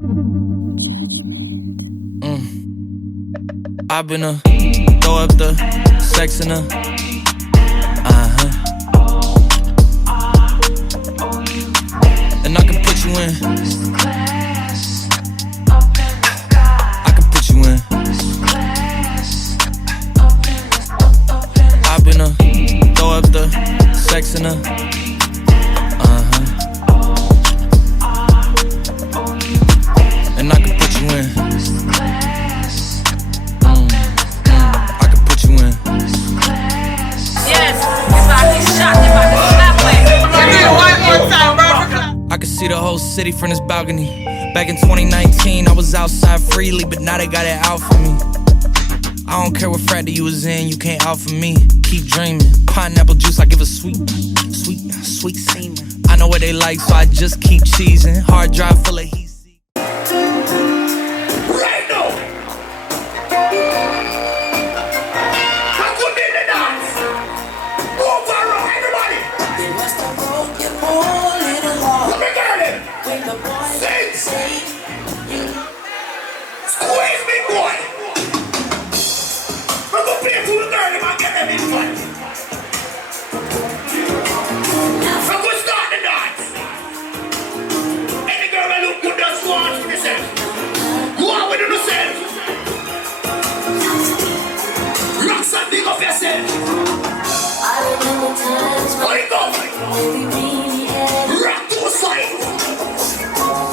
I've been throw up the sex in her. And I can put you in. I can put you in. I've been throw up the sex in her. And I can put you in. I can put you in. Yes, if I get shot, if I get slapped I can see the whole city from this balcony. Back in 2019, I was outside freely, but now they got it out for me. I don't care what frat you was in, you can't out for me. Keep dreaming. Pineapple juice, I give a sweet semen. I know what they like, so I just keep cheesing. Hard drive full of heat. Right now! I could be the dance! Move around, everybody! They must have broke your poor little heart. Let me get it! When the boy Sing! Squeeze me, boy! We're gonna play to the girl and get them in front. We're gonna start the dance. Any girl that look good, just go on for yourself. Go on with yourself. Rock some big of yourself. I remember times How you go? when we really had it. Rock to a side.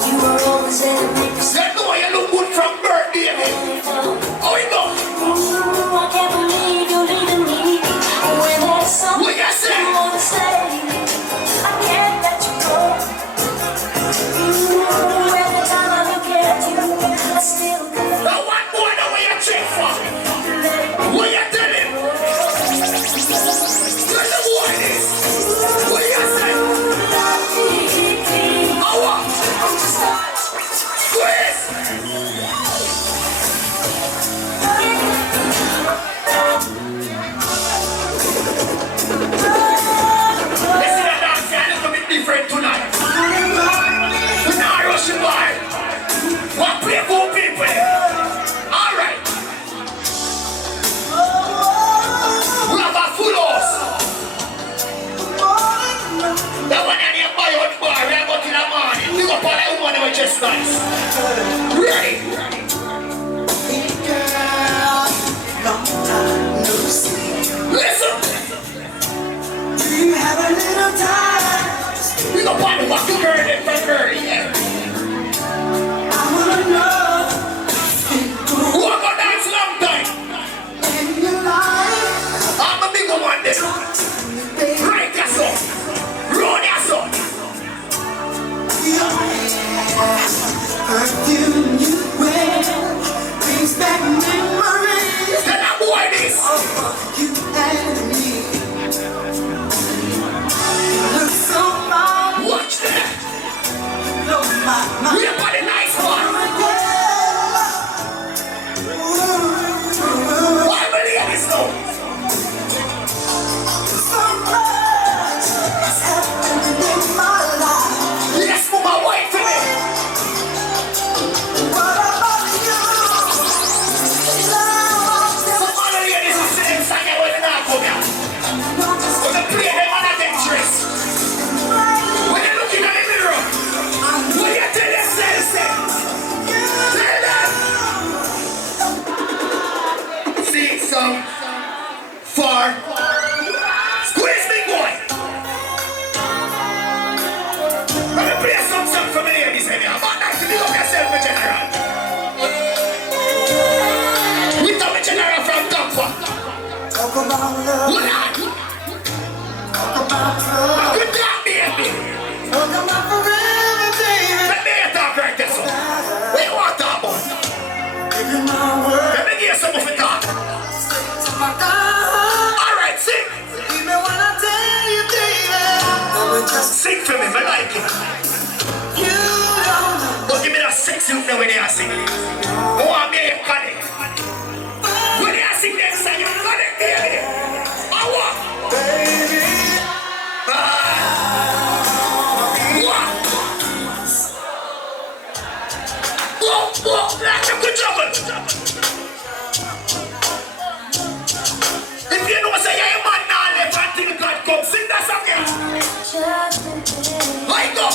You were always there to make us Say no, you look good from birth, baby. How you go? Ooh, I can't believe you're leaving me. When there's something What you say? you wanna say, I can't let you go. Ooh, every time I look at you, I still feel Now what boy know what you check for? What you tell him? Tell the boy this. What you say? How what? Squeeze. Listen to that, say a little bit different tonight. We're not rushing by. What play for people? All right. We have a full house. That one and you buy out bar. We are going to the morning. We go for that woman that was just nice. Ready? Long time no see. Listen. Do you have a little time? We go for the walk to girl and from girl. Yeah. I wanna know Who are going to dance long time? in your life. I'm a big one this. Baby, Right, that's all. Run, that's all. perfume you wear brings back memories Tell that boy this. of you and me. You look so fine, Watch that. blow my mind. We are the nice one. Why believe this now? So much has happened in my life. Let's move my wife to me. What about you? Some other ladies are sitting inside there when they're not coming. When they play them on that dress. When they're looking at the mirror. What do you tell yourself? Tell them. 6, 4. Squeeze me, boy. Let me play some song for my ladies in here. About that to big up yourself, my general. We talk my general from Tampa. Talk about love, Hold on. talk about love, Good job, baby. talk about forever, baby. Let me hear talk right there, son. What you want to talk about? Give you my word, Let me hear some of it talk. to my God. All right, sing. Even when I tell you, baby, I would just Sing for me, I like it. you don't know. Don't give me that sexy look now when you sing. I want me to connect. When you sing next time, you connect, baby. I want. Baby, What? Whoa, like a good trouble. If you know say you're a man now left until God comes, sing that song here. Wake up.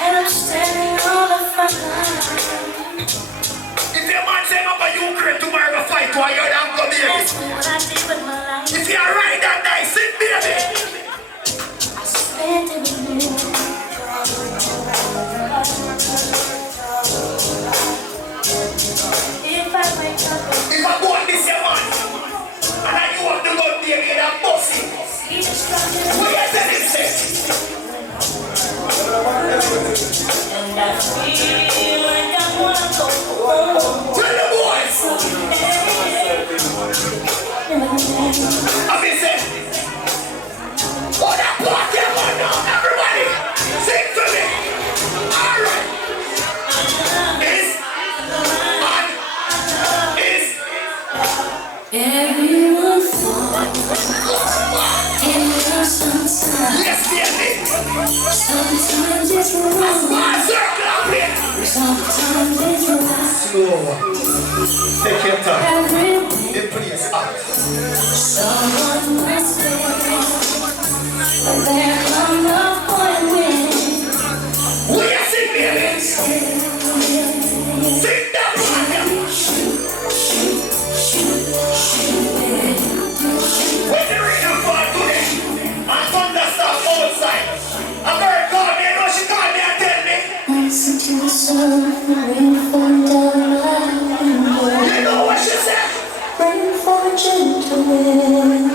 And I'm standing on the front line. If your man say I'm a Ukraine tomorrow to fight, why you're down to baby? That's what I did with my life. If you're right that night, sing baby. I spent it with you. If I wake up If I go on this your man, and I you want to go baby, that bossy. and just dropped it. What you tell him say? And I feel like I wanna go home. Tell the boys. I mean say, oh that party man now, everybody, sing to me. All right. Everyone thought it was sometimes. Yes, baby. Sometimes it's wrong. One circle up here. Sometimes it's right. Slow. Take your time. Everything It please up. someone must say. But there come a point when Will you sing, baby? Sing that one. When the rain fall today, and thunderstorm outside, a bird called me, you know she called me and tell me, listen to the sun, rain falling down my window. you know what she said? Rain for a gentle wind.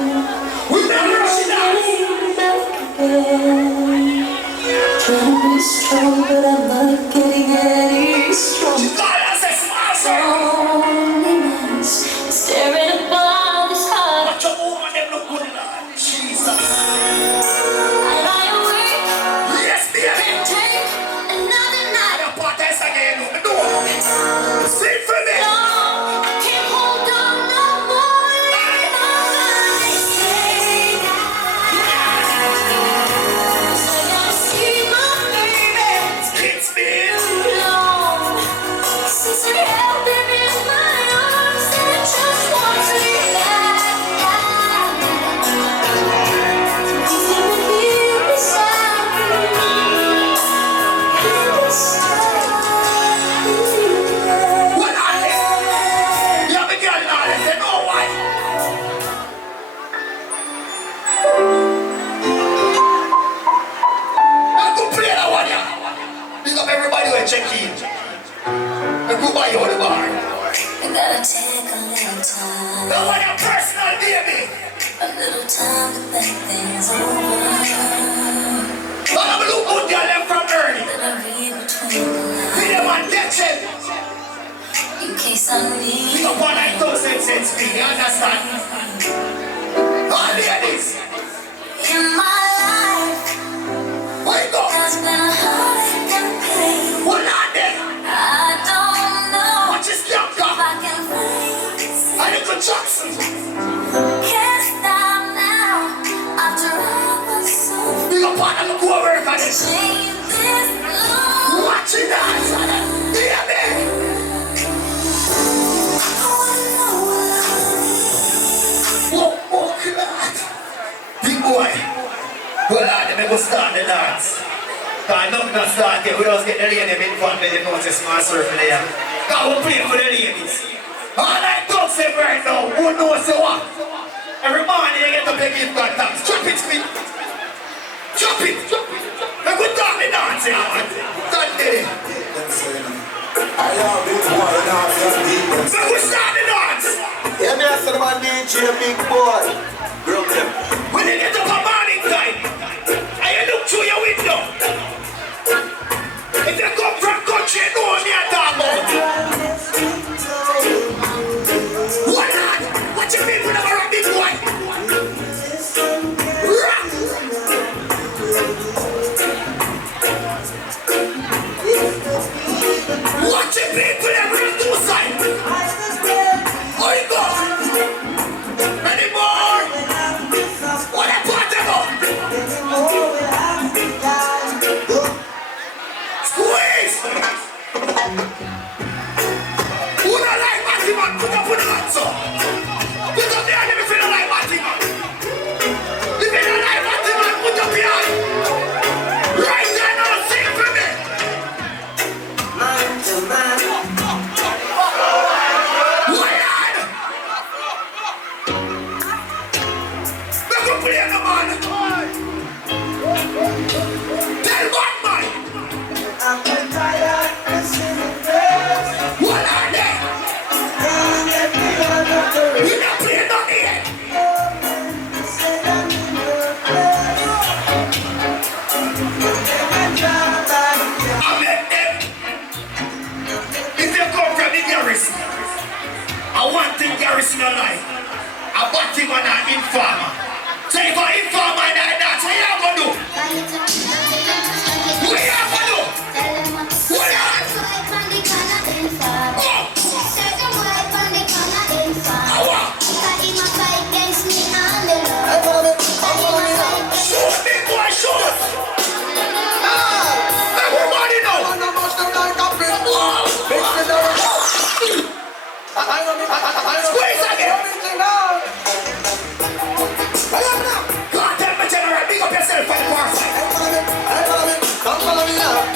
We never rush it out. Trying to be strong, but I'm not getting any stronger. She called and said, small circle. Loneliness staring above this heart. But your woman, them look good, Lord. Jesus. I lie awake, Yes, baby. can't take another night. The part I sang again, you know. Sing for me. No, I can't hold on no more. Let my mind stay down. I gotta see my baby. It's me. Too long since I held him in my arms and I just want to be back. He's gonna be beside me. What are they? You have a girl now, they know why. I go play that one, yeah. Pick up everybody who check in. I go buy you the bar. It gotta take a little time, That one your personal baby. a little time to think things over. Don't have a look good girl them from early. Then I read between the lines Be the man catching. in case I need Pick up one like 2 cents fee, you understand? All ladies, in my life. wake up. There's been a heartache and pain. What are they? I don't know Watch this young if girl. I can face. I need to Jackson. Can't stop now after I was so Pick up one and go work on it. changed this long. Watch it out. Hear me. Oh, God. Big boy. Well, I go start the dance. Cause nothing not start yet. We just get the lady in front of them notice my circle there. Cause we play for the ladies. All I don't say right now, who knows what? Every morning you get to play gift card tax. Drop it, me. Drop it. Let go start the dance here, man. Stand there. Let go start the dance. Yeah, me ask about DJ Big Boy. Bro, them. When you get up a morning time, and you look through your window, if you come from country, you know what I'm talking about. What not? What you mean with a rock big boy? Rock! What you mean with a rock two side? Oh, you go! Anymore? ladies. Who don't like Matty man? Put up with the hands up. Put up the hand if you don't like Matty man. If you don't like Matty man, put up your hand. Right there now, sing for me. Man to man. Wild. Make up play no man. Tell one man. I'm tired of singing praise. What are they? Can't get me out of the rain. You not play nothing yet. Said I'm in your place. Never try back again. I met them. If you come from the garrison, I want thing garrison alive. I bought him on an informer. So if an informer like that, what you gonna do? What you gonna do? What you gonna do? Shoot me, boy, shoot! Everybody know! Squeeze again! God tell me, General, big up yourself for the war fight.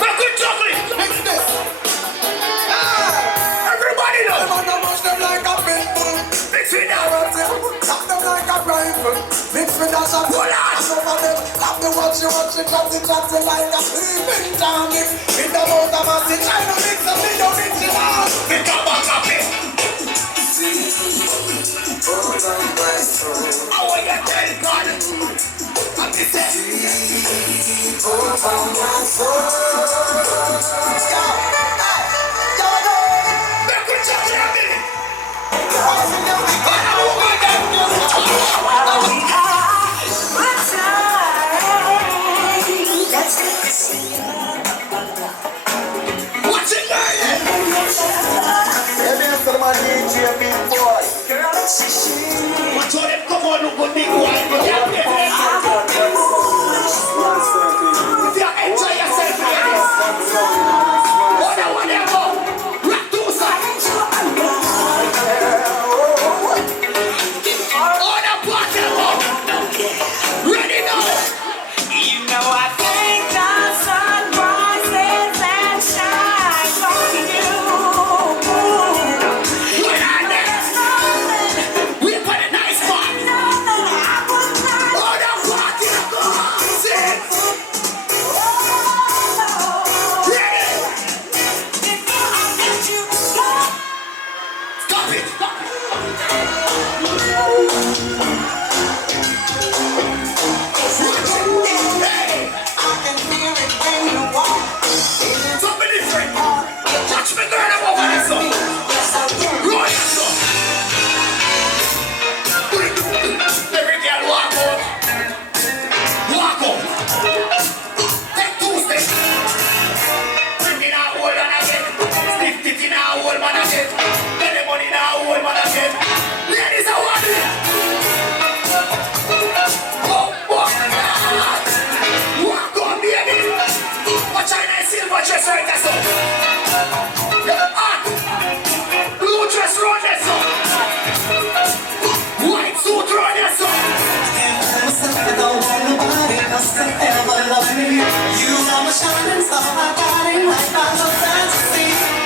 Make it chocolate! Everybody know! Mix it down! Mix with us up, Hold on! love the watch you like a sleeping target. With the mouth of us, it's trying to mix up, we don't mix it out. Pick up back up it! How are you tell God? I'm just make it chocolate! What's it like? Let me answer my DJ Big Boy. What's all them come on, look good big boy, but you have to if you enjoy yourself, ladies. Whatever. Rock to side. Order party up. Ready now. You know I think the sun rises and shines on you. What are they? We put a nice spot. Order party up. Sit. Ready. Stop it. Hey. Something different. Touch me, girl, I'm over there, son. Roll it, son. Every girl walk out. Walk out. Take 2 steps. Bring it out, hold on again. Stiff it in our old man again. Get the money in our old man again. Ladies, I want it. Oh, walk out. Walk on, baby. Watch out, nice silver dress right there, son. Hot. Blue dress round there, son. White suit round there, son.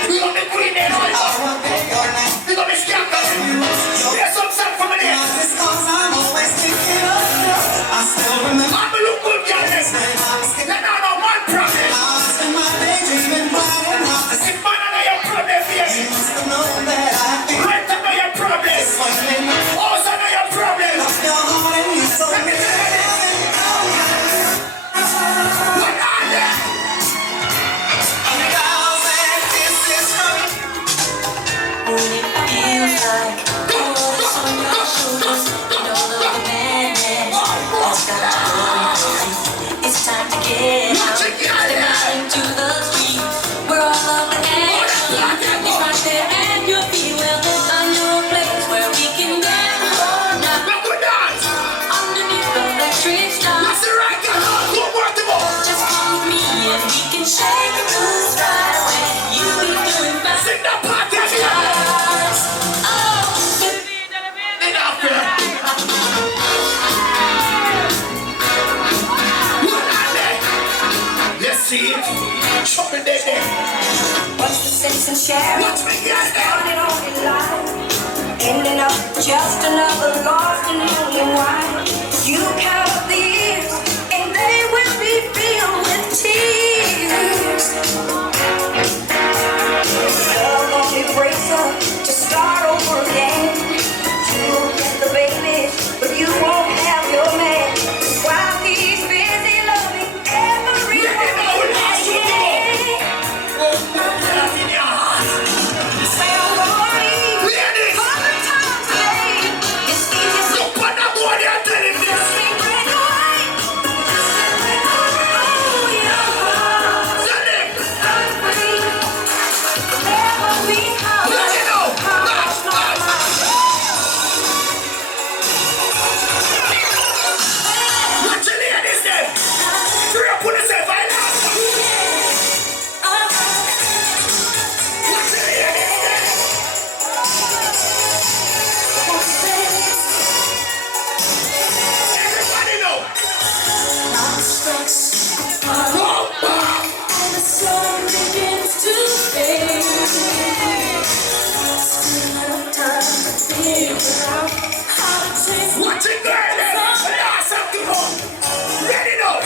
We got the queen there, right? We got the scandal. Here's some song from the there. I'm a look good, girl. You're not no man problem. If man mash up the dead there. What's the sense in sharing? Watch me get there. On and on in life, ending up just another lost and lonely wife. You count up the years, and they will be filled with tears. Love only breaks up to start over again. You'll get the baby, but you won't have your man. While he's busy loving everyone. Watch it there, then. Last of the home. Ready now.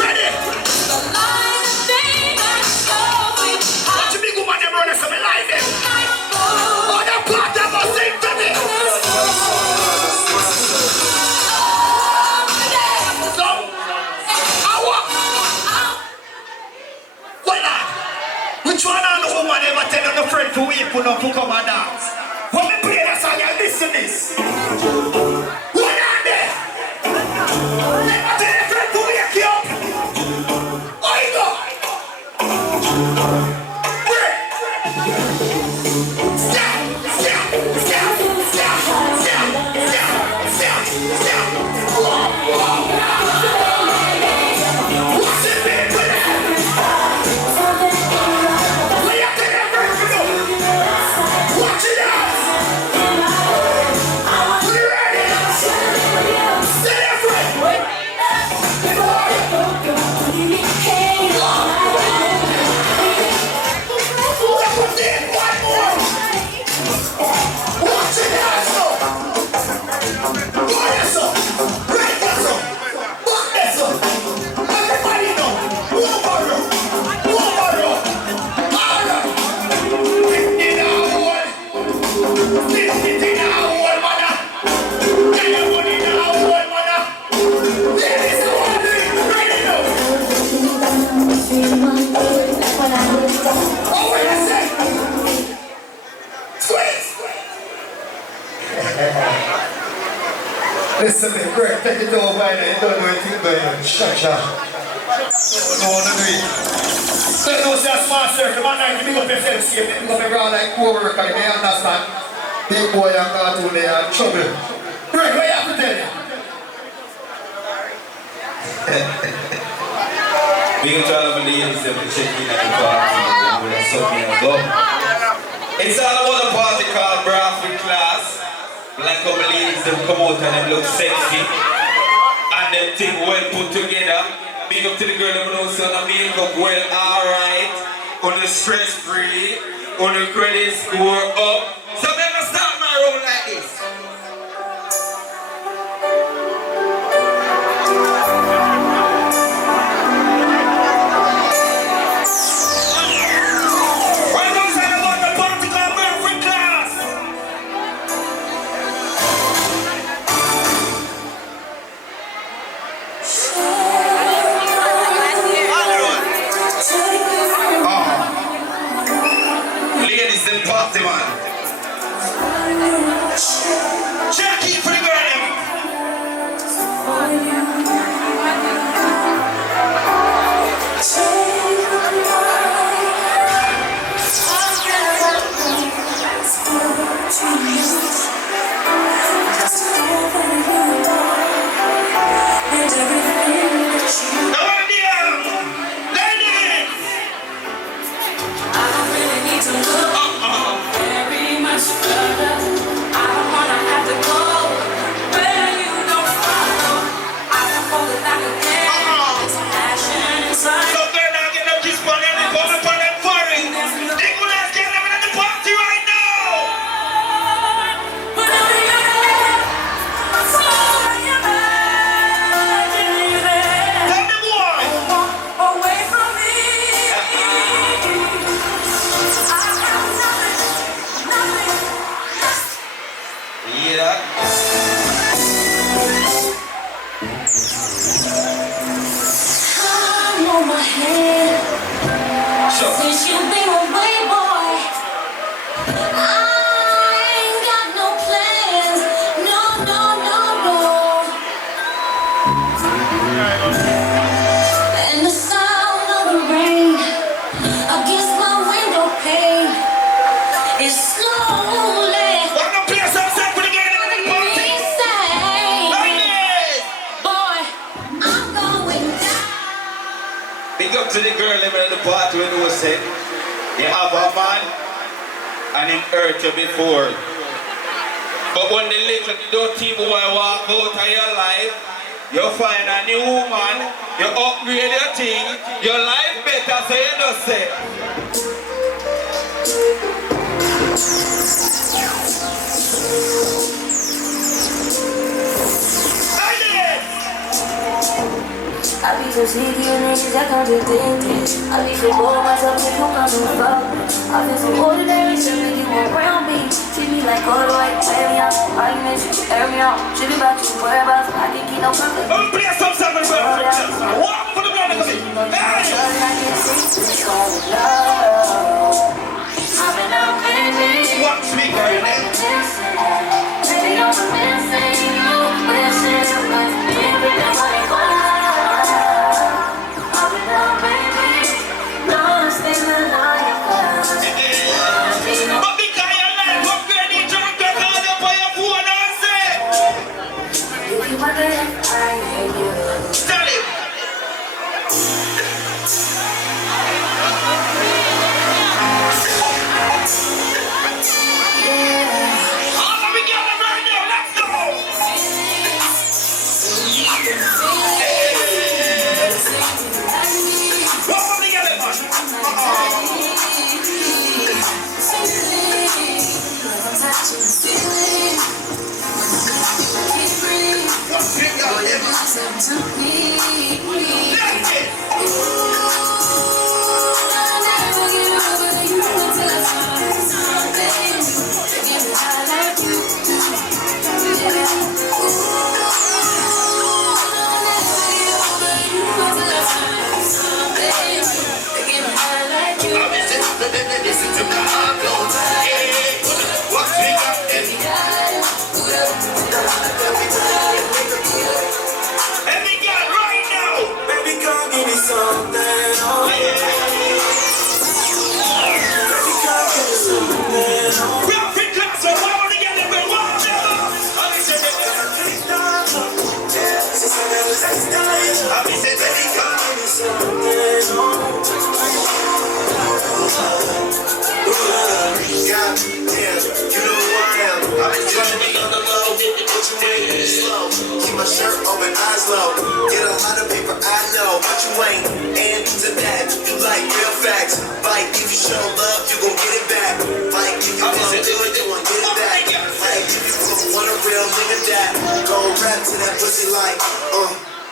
Ready. Watch me go, man, them runners, some live them. Oh, the part that must sing to me. So, what now? Which one of the woman ever tell on the friend for we put up to come and dance? When we play that song, you listen this. What on there? Never tell the friend to wake you up. Oh, you go. Break. Stop. What's it been for that? What you tell the friend to do? Watch it out. Listen, Greg, take it over and don't do anything but shut. No one to do it. So those are smart circle, man, like big up yourself, see big up everyone like co-worker, they understand. Big boy and cartoon, they are in trouble. Greg, what you have to tell you? Big up to all of the ladies that are checking at the party with us up here and up. It's all about a party called Braffy Class. Like how the ladies them come out and them look sexy and them thing well put together. Big up to the girl that knows how to make up well, alright. On the stress free, on the credit score up. So let me start my roll like this. Ladies and party man. Sure. Since you've been away, boy, I ain't got no plans. No, no, no, no. And the sound of the rain against my window pane is slowly Wanna play some stuff for the girl in the party? insane. Ladies! Boy, I'm going down. Big up to the girl living in the party when you was saying, you have a man and him hurt you before. But when the little dirty boy walk out of your life, you find a new woman, you upgrade your thing, your life better, so you just say. I be so sick of you niggas that contradicted. I be so bored of myself if you come to fuck. I feel so ordinary, so make you around me. Treat me like all the way, play me out. Arguments, you air me out. Should be about you, whereabouts. I can't keep no perfect. Wanna play some stuff for the girl? Walk for the girl in the party. Hey! I can see it's all love. I've been out, baby. Watch me, girl. Baby, I'm missing you. Missing you, but baby, nobody wants. I've been out, baby. No, I'm still on your phone. But because your life upgrade, you try to get all up on your phone and say, If you want it, I need you. tell him. All of me together right now, let's go. All together, man. Listen to my heart, don't what we got is and we got right now. Baby, come give me something. Oh, baby, come give me something. Oh, We are fit class, so we're all together, we're all together. I'm saying, baby, come give me something. Oh, God damn, you know who I am. I've been trying to be on the low, put you in slow. Keep my shirt open, eyes low. Get a lot of paper, I know, but you ain't into that. You like real facts. Like if you show love, you gon' get it back. Like if you want good, you gon' get it back. Like if you want a real nigga that gon' rap to that pussy like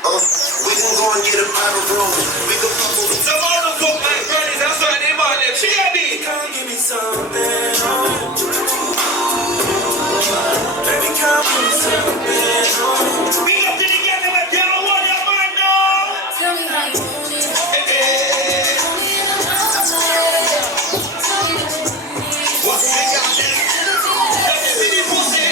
we gon' go and get a private room. We gon' fuck with some all the folk like Bernie's, that's why they bought them. She had it. come give me something. Oh, baby, come give me something. Oh, We up to together, but you don't want your man, no. Tell me how you want it. What we got there? Let me see the pussy.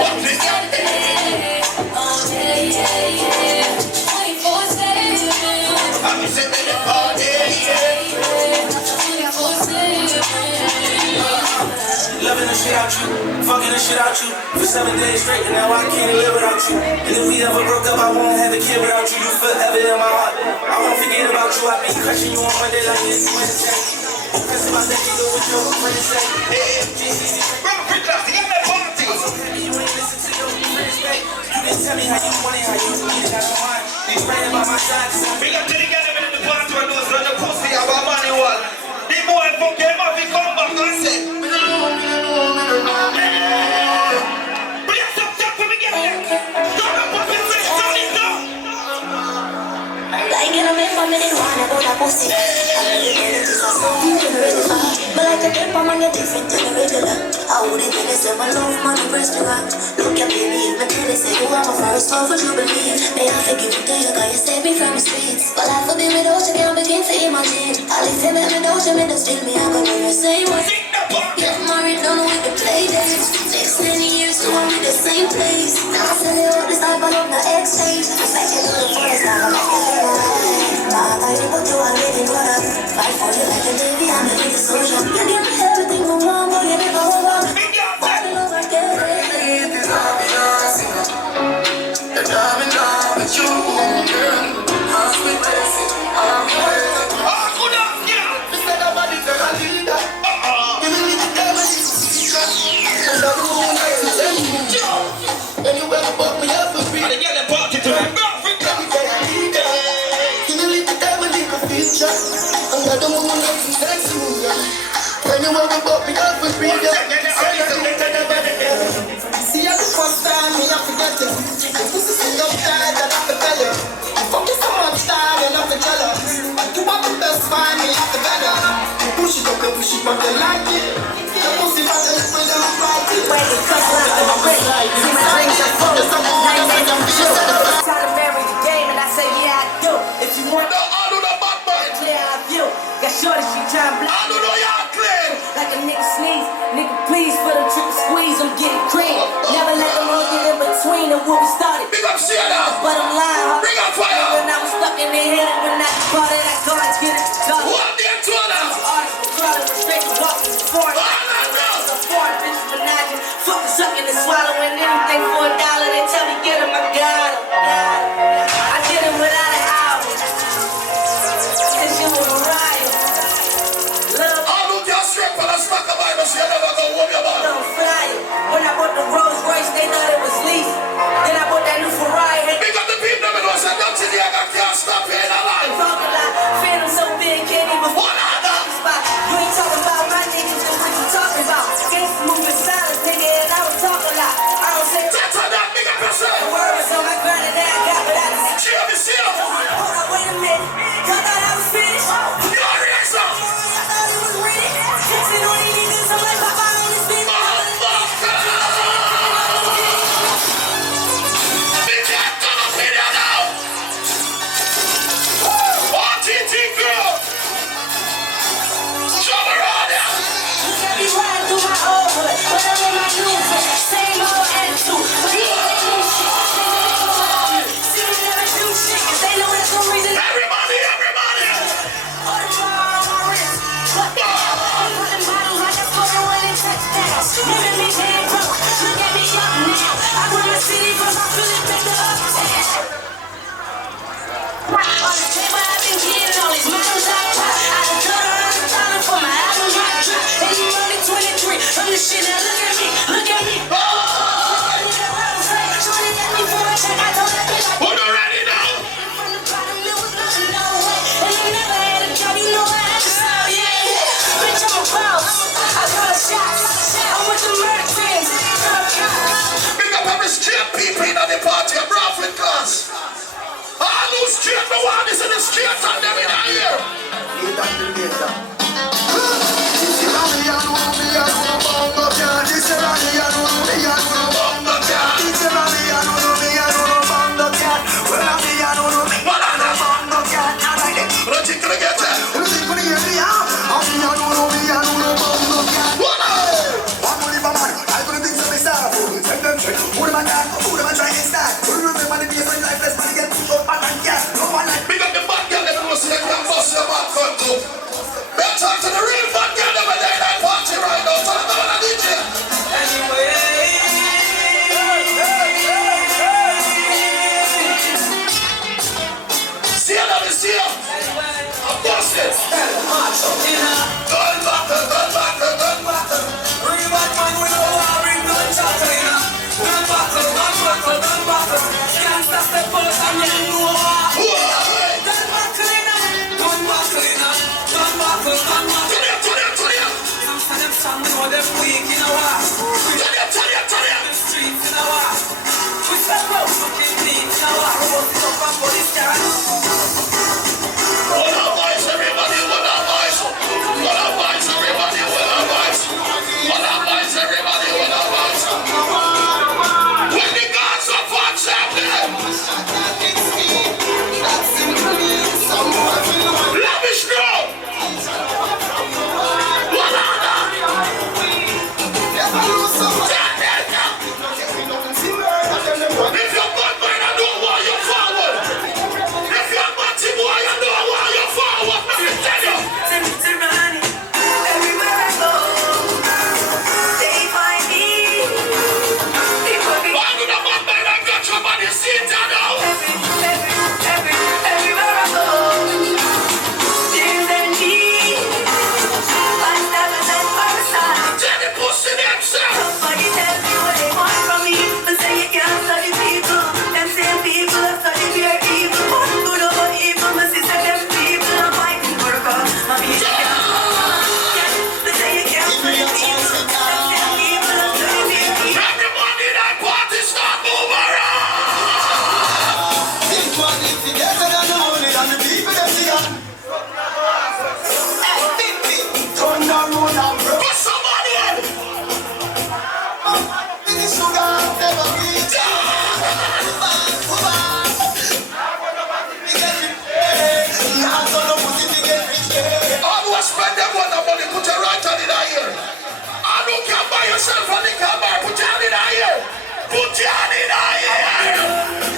What we got there? I'm sitting in the party. loving the shit out you, fucking the shit out you for 7 days straight, and now I can't live without you. And if we ever broke up, I won't have a kid without you. You forever in my heart. I won't forget about you. I be crushing you on Monday like it's Wednesday. Pressing my neck, you know what your friends say. Bro, quick class, you got that party. I'm so happy you ain't listen to your friends, babe. You didn't tell me how you want it, how you need it, I don't mind. You praying by my side, cause I'm We got to together in the party when those run the pussy of our money wall. The boy fuck them up, he come back and say, please stop for me, get there. Turn up on the face, turn it down. Like in a man, 1 minute, one about a pussy. But like the dip, I'm on your different than a regular. I wouldn't tell you, say my love, man, a restaurant. Look at baby, if my tell you, say you are my first love, would you believe? May I forgive you to you, cause you saved me from the streets. But I forbid without you, can't begin to imagine. All if you make me doubt you, me just feel me, I'm gonna be the same way. Get married, don't know we can play dates. Next 10 years, so I'm in the same place. Now I tell you all this type of love, no exchange. I'm like you looking for this, now I'm like you feel right. I thought you put you on living good up. Fight for you like a baby, I'm making the soldier. You give me everything I want, but you never hold on. Fall in love, I get it. And I'm in love with you, girl. I'm sweet blessing, I'm crazy. Oh, good up, girl. You said nobody can lead that. You need to tell me this secret. And I'm the one like to tell you. Anywhere but me have a free. And get the party to them. Every day I need that. You need to tell me the future. And I'm the one like to tell you. Anywhere but me have a free. See, I'm the first time me have to get it. The pussy sing up tight and I have to tell you. You fuck you so much time and I'm the jealous. You want the best find me have to better. You push it up, you like it. The pussy fat and it's when I'm right. Wait, because I'm ready. See my dreams are full. Night and I'm sure. Try to marry the game and I say, yeah, I do. If you want No, I do the bad man. clear, I view. Got shorty, she tryna block. I do know y'all clean. Like a nigga sneeze, nigga please for the triple squeeze, I'm getting cream. Never let them all get in between of what we started. Big up Sienna. But I'm lying, Bring up fire. when I was stuck in the head, when I departed, I thought I'd get it together. What the Antoine? Artists were crawling with straight to walking before it. I'm foreign bitches menaging, fucking sucking and swallowing anything for $1. They tell me get him, I got him. I did it without an hour. This shit was Mariah. Love. I do just straight for the stock of mine, so you never go home your man. On flyer. When I bought the Rolls Royce, they thought it was lease. Then I bought that new Ferrari. Big up the people that was said, don't you the I can't stop here in a line. Talk a lot. Phantom so big, can't even What are that? spot. You ain't talking about my niggas, then what you talking about? Gangsta moving silence, nigga, and I don't talk a lot. I don't say That's how that big up yourself. words on my grind and I got what I just. Cheer me, see you. Hold on, wait a minute. Y'all thought I was finished? You're reason. Y'all thought it was ready? Fixing on these niggas, I'm like Papa on this bitch. Big up, come up in here now. OTT girl. Jump around here. Look at me riding through my old hood, but I'm in my new hood. Same old attitude, but they ain't new shit. They know they come out here. See me never do shit, 'cause they know that's the reason. Everybody. All the bar on my wrist. But I'm putting bottles like I'm scoring winning touchdowns. Look at me dead broke, look at me up now. I run my city 'cause I'm feeling better uptown. On the table, I've been getting all these models I pop. I done cut $100 for my album drop. And you only 23, I'm the shit, now look at me, look at me. Shorty let me for a check, I told that bitch I Who you ready now? from the bottom, it was nothing, no way. And I never had a job, you know I had to sell, yeah. Bitch, I'm a boss, I call the shots. I'm with the murder teams, Big up every straight people in the party, a Brooklyn class. All who's straight, the one is in the street and them in here. What you gonna get there? Big up the bad girl, them know so they can bust your back front too. Better talk to the real bad girl, them when they like party right now. Tell them about the DJ. See you, let me see you. I'm busted. Gun battle. Bring back man, we know how bring gun battle. Gun battle. yourself on the cover. Put your hand in the air. Put your hand in the air.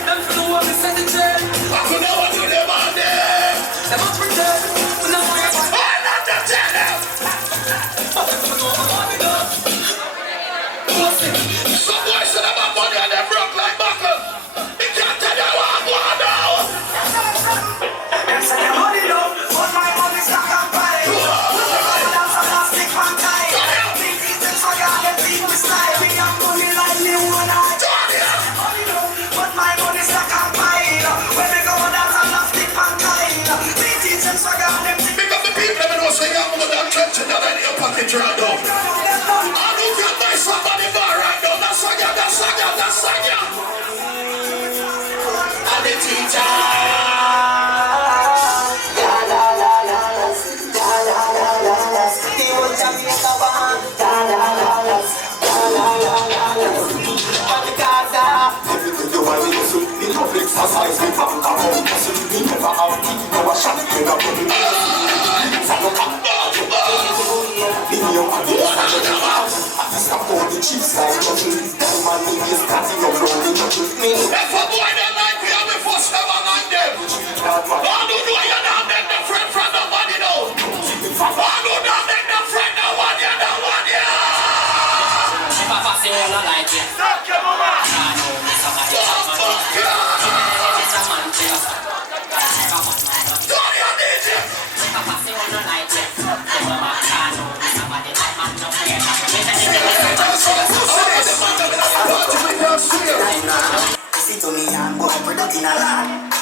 Them for the one who set the trend. I could never do them on there. Them up pretend. We know where it's I'm not the tell them. Some boys said about money and they broke like buckle. They can't tell you what I'm going now. Them say the money low, but my money stuck on fire. That's a plastic man tie. Big eaters for God, them people style. We got money like new one eye. Money low, but my money stuck on fire. When they go down, a plastic man tie. Big eaters for God, them people. Because the people never know say I'm more than 20 that in your pocket right now. I don't get my somebody bar right now. That's a girl, that's a girl, that's a girl. And the teacher. If a boy don't like me, I'm first never like them. I don't know you don't make the friend from nobody know. I don't make the friend no one you don't want you. If I pass it all, I like it. Stop your mama. I know me somebody. It's a man killer. Don't you need it? If I pass it all, I like it. The mama can't know me somebody. I man no play. See to me and boy product in a land.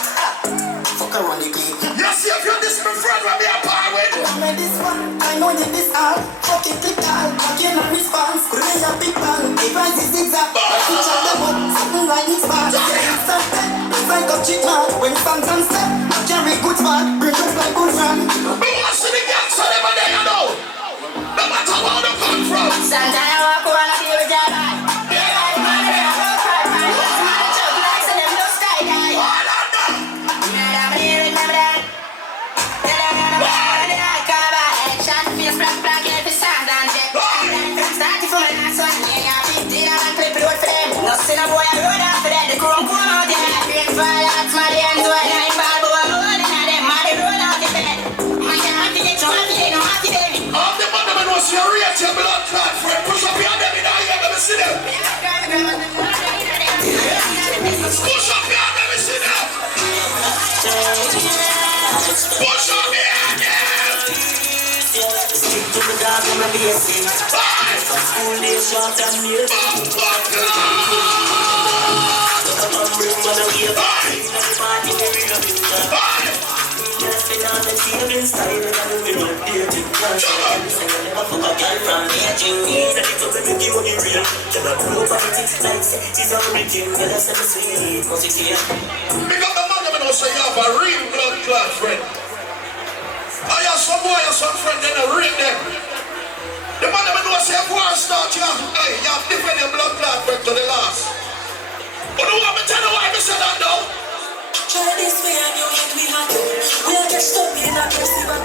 Fuck around the clip. You see if you're this my friend when me a par with. I made this one, I know you this all. Fuck it, click all, fuck you no response. Could be a big bang, the price is exact. I push out the book, something like this bad. It's a pet, it's like a chick man. When songs and step, I carry good man. Bring up like good friend. Me want to see the gangs so never there you know. No matter where they come from. Sometimes I walk around and feel with your life. Nothing a boy I run after that. The chrome come out in that green fire. That's my hands wide. I ain't bad, but I'm rolling at them. I dey roll out the bed. I can't have to get you happy, they don't have to baby. All the man them know see a rate your blood clot friend. Push up your them in the ear, let me see them. Push up your them, let me see them. Push up your them. Stick to the dog on the basic. School days short and near. Because the man them know say you have a real blood clot friend. I have some boy or some friend then I rate them. The man them know say if war start you have, hey, you have different your blood clot friend to the last. But don't want me tell you why I say that though. Try this way and you hit we hot. We are get stuck in a mercy back.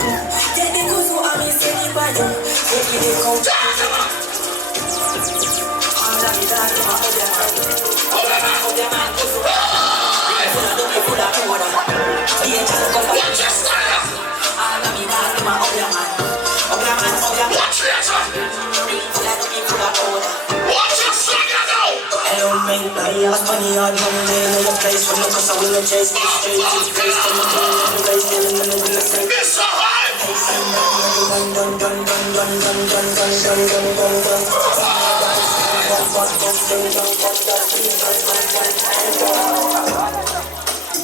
Get the goose who are me sending by you. Take me the count. All of it are my other man. Other man. Full of water. The angels come back. Watch your style. All of it are my other man. Other man. Watch your style. Full of water. Watch your style now. Hello, man. I ask money on Monday. No your place for no cause I will not chase me straight to the face. From the pain of the race. Then I'm gonna say. Mr. Hype.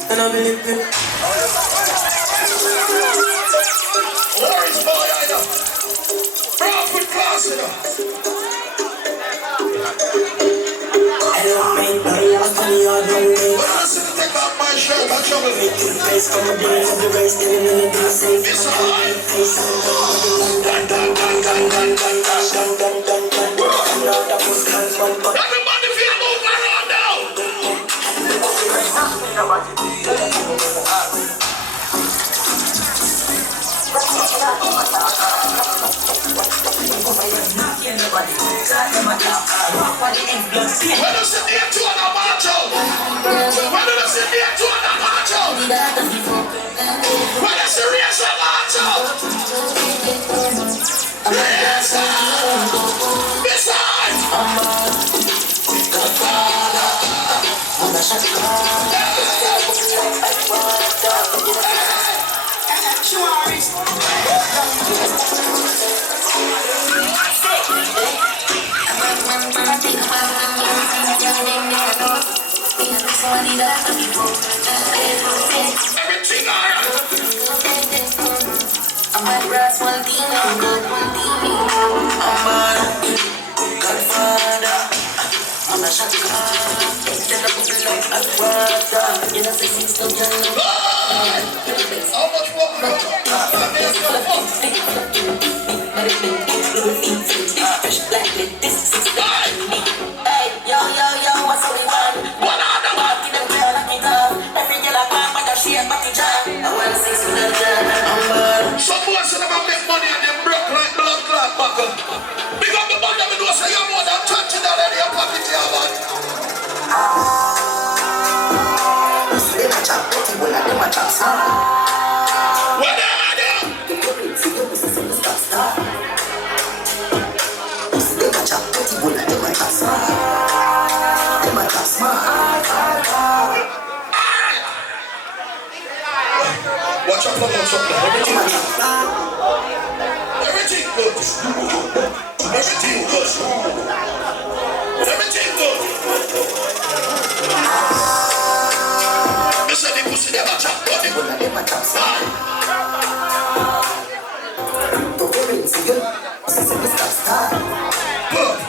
And I believe it. Orange boy, I know. Profit class, you know. Hello, man. I ask money on Monday. But I said to take off my shirt and trouble me. To the place from the days of the race. Then I'm gonna be safe. Mr. Hype. Everybody feel move around now. body. Cause them a talk. Rock for the end blood. When you see the two on the march out. When you see the two on the march out. When you see race on march out. Yes, besides. Everything alright. I'm a grass one thing, I'm good one thing. I'm a Godfather. I'm a shotgun. Instead of moving like a water. You know, say things don't get no. How much more? Fresh black with this 6 Hey, yo, what's up, man? What on the Walk in them girl like it up. Every girl I pop, I got shit back in jam. I wanna see some little girl. I'm some boys say them make money and them broke like blood clot buckle. Big up the band, them know say you're more than $20 in your pocket here, man. They match up, they match up, son. What them are them? They match up, they match up, son. They match up, smart. Watch out for them something. Everything good. Everything good. Everything good. You say the pussy never chop, but They match up, son. The women see you. pull up.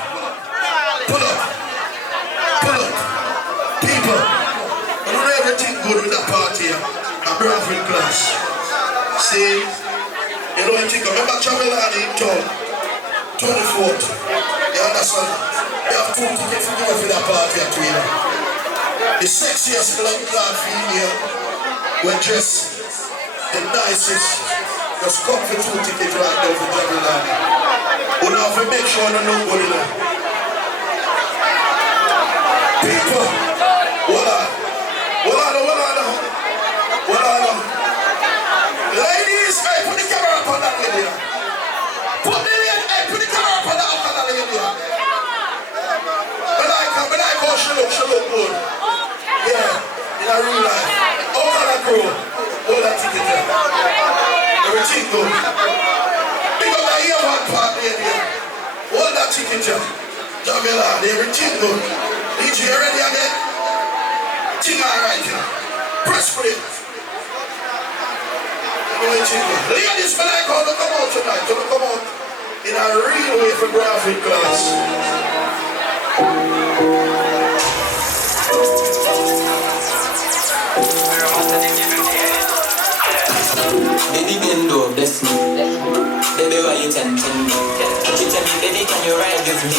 Pull up. Pull up. People, I don't know everything good with that party here. A Bradford class. See, you know what you think? Remember Travelard in town? 24th. You understand? We have 2 tickets to go for that party at Twitter. The sexiest blood clad female will dress the nicest. Just come for 2 tickets right now for Travelard. We have to make sure no good enough. People, hold on. Ladies, hey, put the camera up on that lady. Put the camera up on that lady. But I go, she look good. Yeah, in a real life. Out of that crew, hold that ticket there. Everything good. Big up the ear one part lady. Hold that ticket there. Jamila, everything good. DJ, you ready again? Thing alright here. Press play. Ladies, but I call to come out tonight. To come out in a real way for graphic class. Baby, bend over, bless me. Baby, why you tempting me? You tell me, baby, can you ride with me?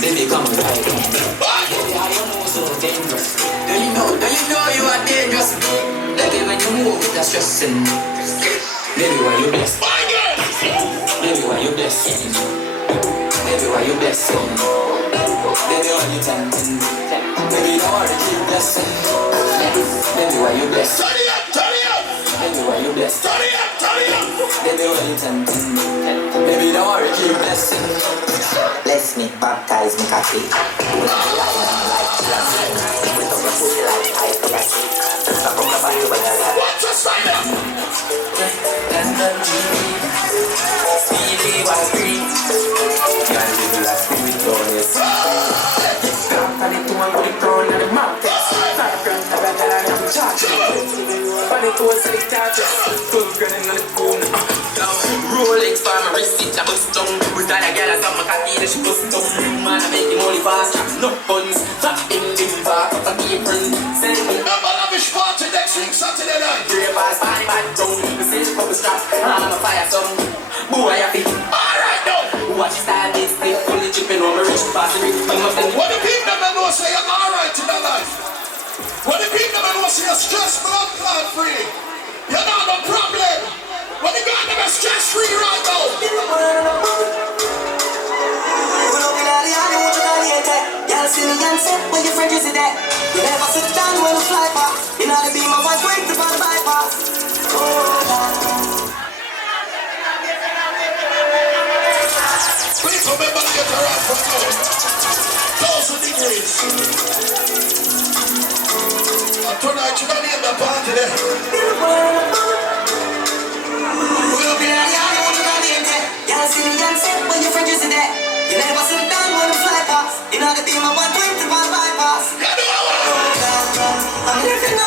Baby, come ride with me. Baby, I am so dangerous. Do you know you are dangerous? Like when you move with that stressing. Baby, why you bless? Baby, why you bless? Baby, why you bless? Baby, why you tempting me? Baby, don't worry, keep blessing. Baby, why you bless? Turn it up. Baby, why you bless? Turn it up. Baby, why you tempting me? Baby, don't worry, keep blessing. Bless me, baptize me, coffee. What's your sign up? Speedy was free. Can't live like spirit on this. Come on, it to one put it on the mountain. Fire from the better than the charge. Funny to us, the charger. Good girl on the phone. Rolex for my wrist, it's a bust down. With all the girls on my cocky, she bust down. Man, I make the money fast. No buns. Fat in the back of a apron. Send me Remember Lavish Party next week, Saturday night. three bars, body back down. The same couple straps. I'm a fire some. Boy, I think. Alright now. Watch style, this thing fully chipping on my rich past the rich. What the people that know say you're alright in their life? What the people that know say you're stress blood clot free? You're not no problem. When the God them is stress free right now. Tonight you gotta get the party there. We'll be like, yeah, you want to go in there. Y'all see me and say, when your friend you see that. You never sit down when the fly pass. You know the team of 120 by bypass. I'm living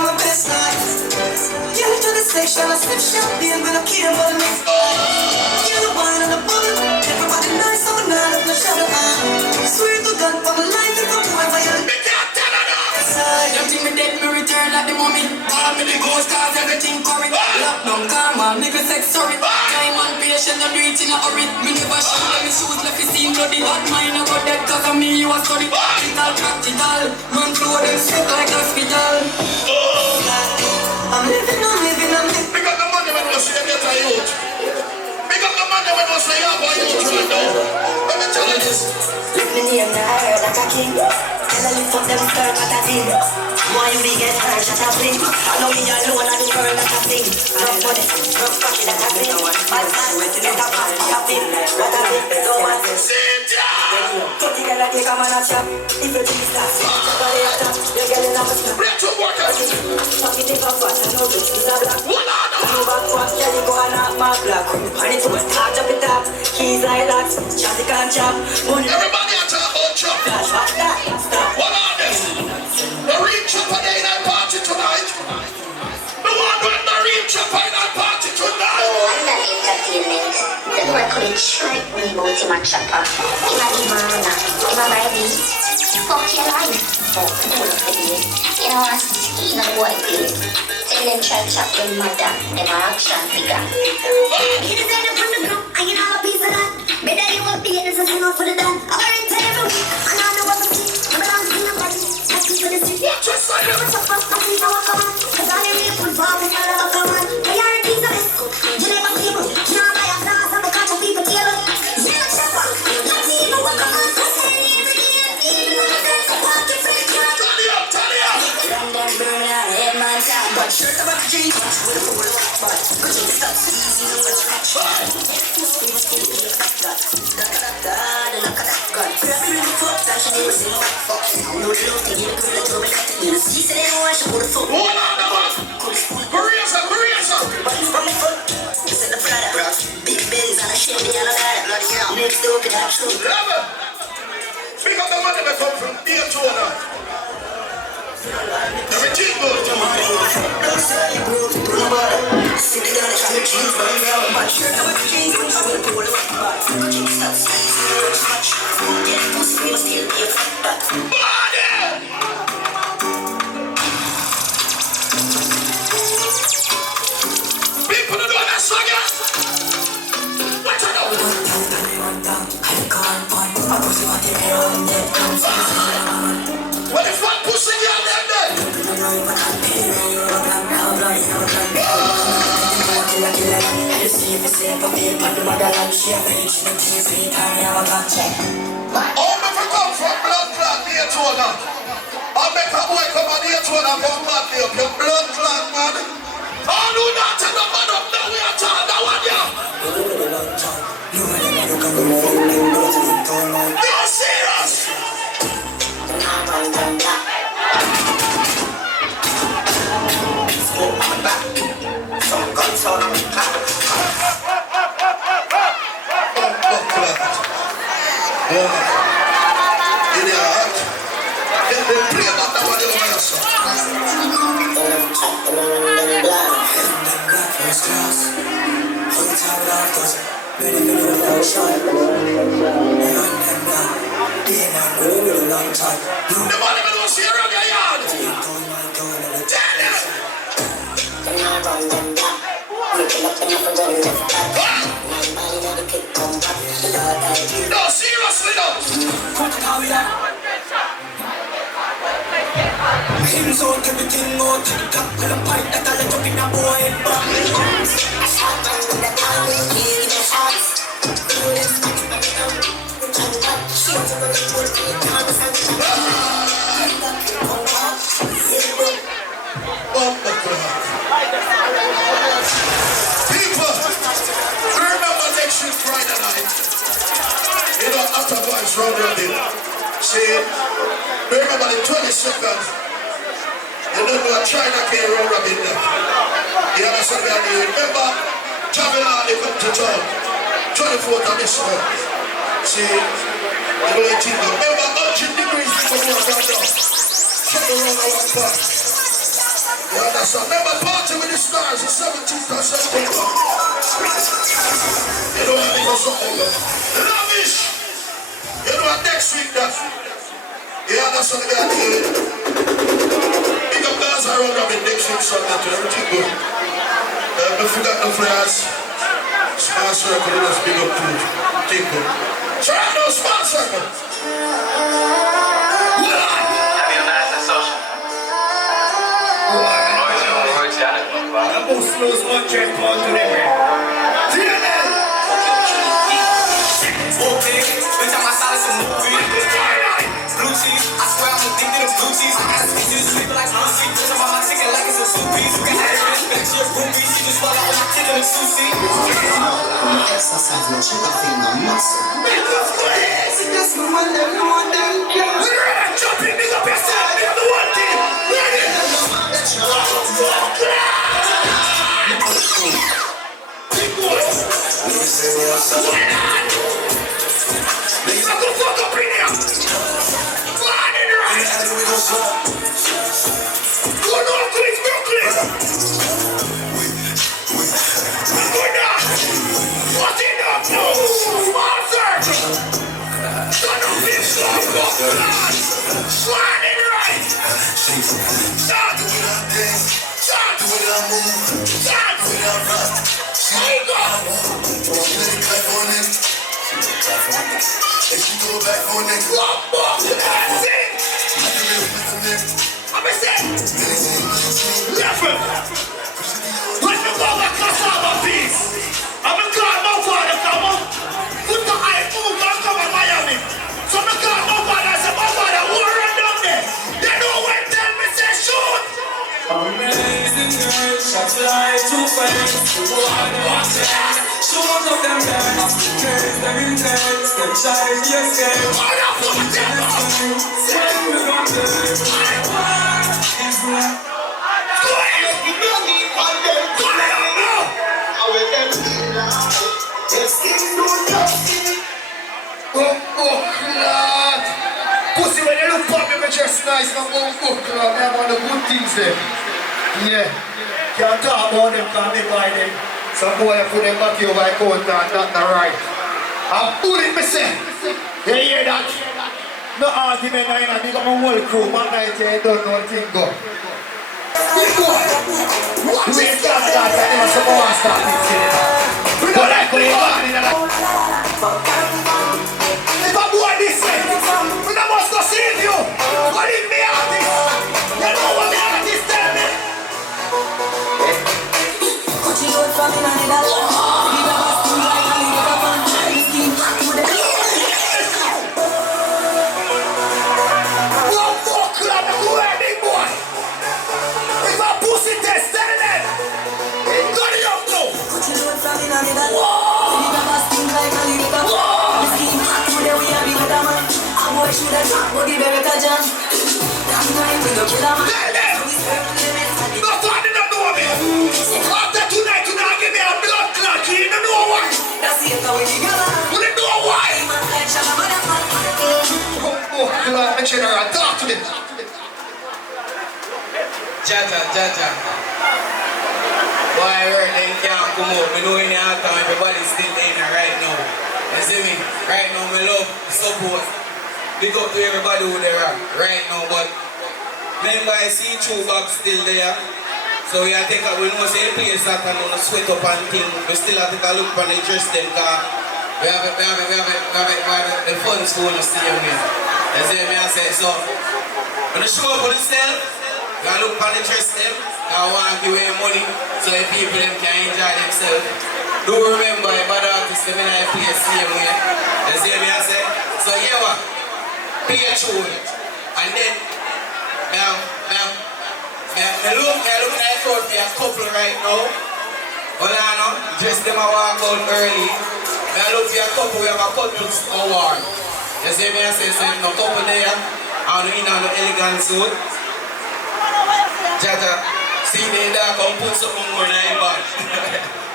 my best life. Get into the section, I sip champagne when I care about me. You're the wine and the bubble. Everybody nice, so not of the shadow. Swear to God, for my life, if I'm whoever you them think me dead, me return like the mummy. All me the ghost cause everything curry. Lockdown, karma, nigga sex sorry. Time and patience, I do it in a hurry. Me never shoot like me shoes left it seem bloody. Hot mine, I got dead cause of me, you a study. Practical, man flow them sick like hospital. I'm living. Pick up the money when you say you get a youth. Pick up the money when you say you have a youth right now. Let me tell you this. Live me near the air like a king. Tell a lift up them skirt like a thing. Why you be get hurt, shut up, blink. I know me alone, I do girl like a thing. Rough body, rough cocky like a thing. Bad man, make a pass, like a thing. Like a thing, don't want to Sit down. Cut the girl like you come on a chop. If you think that, somebody a top. Your girl in a bus stop. Let's work out. Fuck it, take a fast, I know bitch is a black. No back fast, yeah, you go and knock my block. When it's wet, touch up it up. Keys like locks, chatty can't chop. Money. Everybody at our own chop. Flash, what's that? Stop. What are this? The real chopper day night party tonight. The one with the real chopper night party tonight. Oh, I'm not entertainment. The boy couldn't strike me about him and chopper. Him a the man, him a my beat. Fuck your life. Fuck the beat. You know what? He no boy please. Tell them try chop them mother. Them a action figure. You design up from the group, and you know a piece of that. Me daddy won't be it, this is enough for the done. I'm wearing to every week, and I know what to see. I'm around in the party, I see for the street. Watch your side. I'm a tough, I see how I come on. Cause all you really put forward is all I come on. Priorities are this. You never stable. You know I buy a class, I'm a catch of people table. You know chopper, not even walk on. I say every day, even when I dance, I walk it for the crowd. Turn it up. Run them, burn out, head man down. But shirt about the jeans, with a full of but good to stop easy, no much scratch. Hold on, Next door, get out, shoot. Pick up the money that come from Daytona. Everything good. People don't know that song yet. Watch out now. What if one pussy girl them there? All me for come from blood clot Daytona. All make a boy come on Daytona come back here. Your blood clot man. All who not take the man up now we are talking that one yeah. You're serious. Some guns on me. In your heart. Then they play about that one over your son. Nobody will see around your yard. Tell him. No, seriously no. Hands on everything on TikTok, and a pipe that I let in a boy. People, remember next year Friday night. You know, after boys That's round robin. See, remember the 20 seconds. You don't know China can't round robin there. You understand what I mean? Remember, Javelin, they come to town. 24th of this month. See, you know the thing. Remember, 100 degrees people work right now. Check around our park. You understand? Remember, Party with the Stars, the 17th of September. You know what I mean? Lavish! You know what next week that? You understand what I mean? Big up guys around Robin next week Sunday to everything good. Don't forget the flyers. Small circle, you just big up to thing good. So right now, small circle. I'm going to slow small check on to them. See you then. Okay, bitch, I'm outside of some movie. Blue cheese, I swear I'm addicted to blue cheese. I gotta stick to the sleep like blue cheese. Bitch, I'm on my chicken like it's a soup piece. You can have this bitch, bitch, you're a groupie. She just swallow all my chicken and sushi. Exercise, no check off in my muscle. Because crazy, this woman, them know them. We're ready to jump in, big up yourself, big up the one thing. Ready? Big boys. Niggas are gonna fuck up in here. Flying in right. Go north to East Brooklyn. Go down. What's it up? No. Small circle. Son of a bitch. Flying in right. Stop. Stop. Stop. Hey, go. If you go back on that That's it. I'm a set. Leopard. When you go back cassava piece, I'm a call my father come up. Put the eye move and come to Miami. So I'm a call my father and say, my father, who run down there? They know when tell me say shoot. Amazing girl, shots fly too fast. Show up them dance, curves them intense. Them shy for your skin. What up, what up, When we gon' do it, my heart is black. go ahead. Go ahead now. Oh, Lord. Pussy, when you look for me, me dress nice, no Lord. Me have all the good things there. Yeah. Can't talk about them, can't be by them. Some boy I put them back here by coat and not the right. I'm pulling me say. You hear that? No argument now, you know, big up my whole crew. Man, I tell you, don't know what thing go. Big boy. You ain't start that, I never saw one start this shit. But I could have gone in and if a boy this way, we don't must go see you. What if me artist? You know what the artist tell me? One more club, go ahead, big boy. If a pussy test, tell them. Cut it up now. After tonight, you don't give me a blood clot. You don't know why. You don't know why. Oh, General, talk to me. Jaja. Boy, I heard them can't come out. Me know in the outcome, everybody's still in there right now. You see me? Right now, me love support. Big up to everybody who there right now, but remember I see True Bob still there. So we take a, we know say place that and on sweat up and thing. We still have to take a look on the dress them car. We have the funds for us still young here. You see me I say so. When the show up on itself, we have to look on the dress them. I want to give away money so the people them can enjoy themselves. Do remember the bad artists them in the place same way. You see me I say? So yeah what? Pay a tune. And then I look like out for a couple right now. Hold on now. Just them a walk out early. I look for a couple, we have a couples award. You see me, I say, so no couple there, I don't know the elegant suit. Jaja, see me there, come put something more in your bag.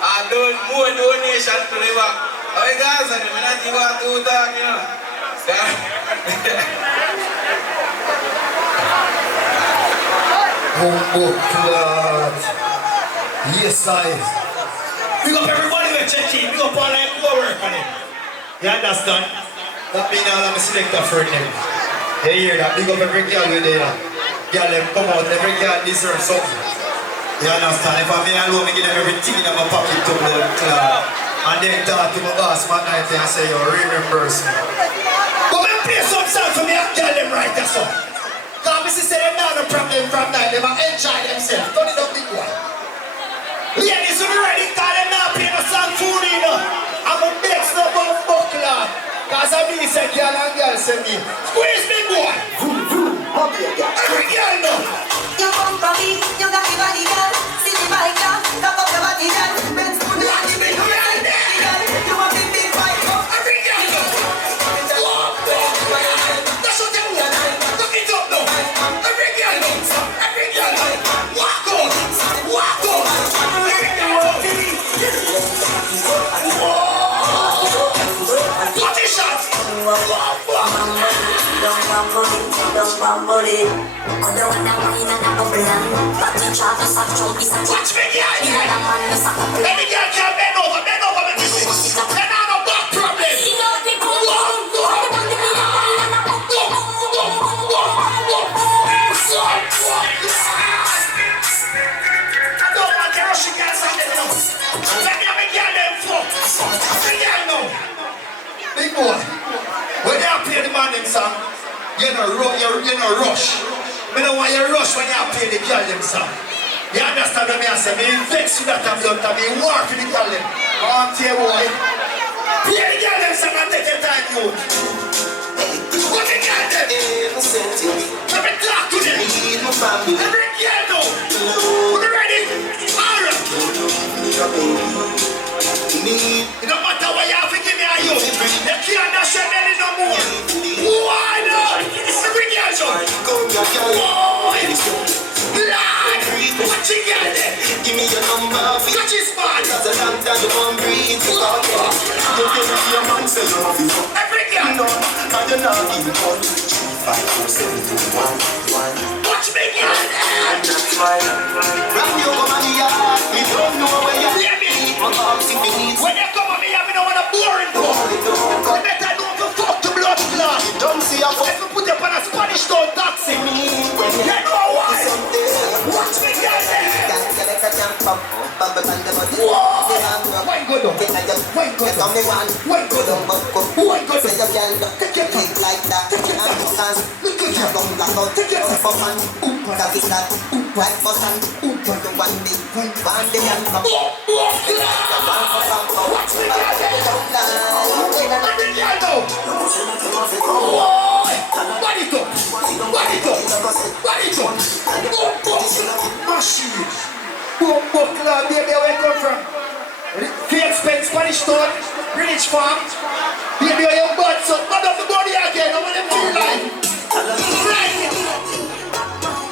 I don't more donation to the back. Oh, guys, I'm not even to talk, you know. Humble Clad. Yes, I. Big up everybody with checking. Big up all that work on it. You understand? That means all I'm a selector for them. You hear that? Big up every girl with there. Girl, them come out. Every girl deserves something. You understand? If I'm me alone, I give them everything in my pocket to blood Clad. And then talk to my boss one night and say, you reimburse me. But me play some song for me and girl them right there, so. Because I say them not no problem from night. They might enjoy themselves. Turn it up, big one. Ladies, when you're ready, call them now play the song for you, know. I'm a next no about buckler. Because I mean, say girl and girl say me. Squeeze me, boy. Every girl know. You come from me, you got the body, girl. See the bike, girl. Top up your body, girl. Benz to the body, girl. You want big, big bike, girl. Every girl know. That's what they want. Look it up now. Every girl know. Every girl know. Walk on. Walk on. Every girl know. Body shot. Don't bumble it. Other one that wine and a bubble and but you try to suck through is a Watch me, girl. another man is a couple. Every girl can bend over me. This is not no back problem. You know the cool. Big boy, when you play the man them song, you know rush. I don't want you rush when you play the girl them song. You understand what I say? Me vex with that and blunt and me war for the girl them. I'm tell you boy, play the girl them song and take your time, you. What the girl them? Let me talk to them. Every girl know. You ready? Alright. It don't matter what you have to give me a you. You can't dash your belly no more. Why not? Every girl show. Boy. Blood. What you got there? Give me your number. Catch his man. That's a long time you won't breathe. You tell me your man say you love you. Every girl. No, and you're not even 1, 3, 5, 4, 7, 2, 1. Watch me girl. I'm not smiling. When you come on the yard, we don't know where you're. Hear me. When you come on me, I don't want a boring boy. You better know to fuck to blood clot. don't see a If you put up on a Spanish town taxi, you know why? Watch me girl there. Why go down? Why go down? Why go down? Why go down? Take your time. like that. Take your time. Look at you. Take your time. For fun, that is that. Right for sun, one day, one day and come. Watch me girl there. Every girl know. What it up? What it up? What it up? Machine. Club, baby, where you come from? Fake Spence, Spanish Town, Greenwich Farm. Baby, where you bad, so bad up the body again. I want them to feel like. Right.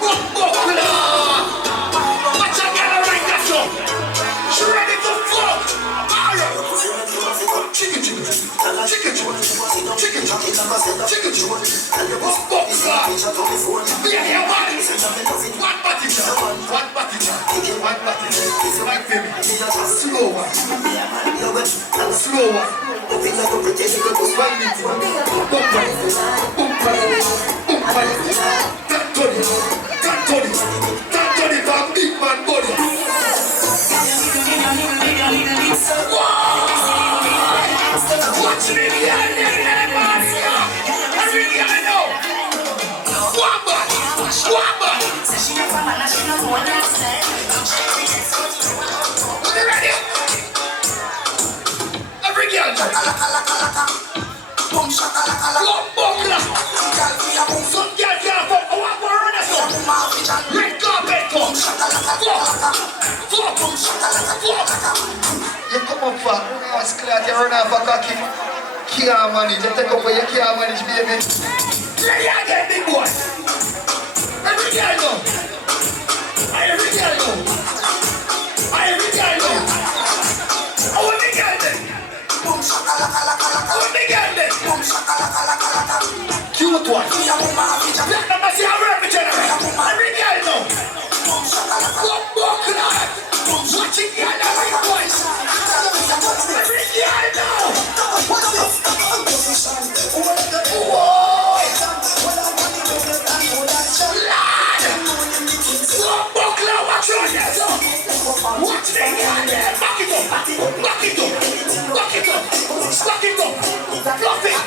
Club. Watch a girl right there, so. She ready to fuck. Alright. Chicken. Baby, one body. Like baby. Slow one. Tantoni, that big man body. Watch me, I know. Swabba. Are you ready? Every girl. Some girl can't fuck. I want more on us. Red carpet come. Fuck. You come up for. You run off a cocky. can't manage. You take up what you can't manage, baby. Ready again, big boy. Every girl go. Every girl go. Every girl go. I want the girl then. I want the girl then. Cute one. Let them see how we're regenerating. Every girl go. Walk on. Watch it, girl. Every voice. Every girl now. Watch the girl there. Back it up. Back it up. Back it up. Back it up. Back it up. Fluff it.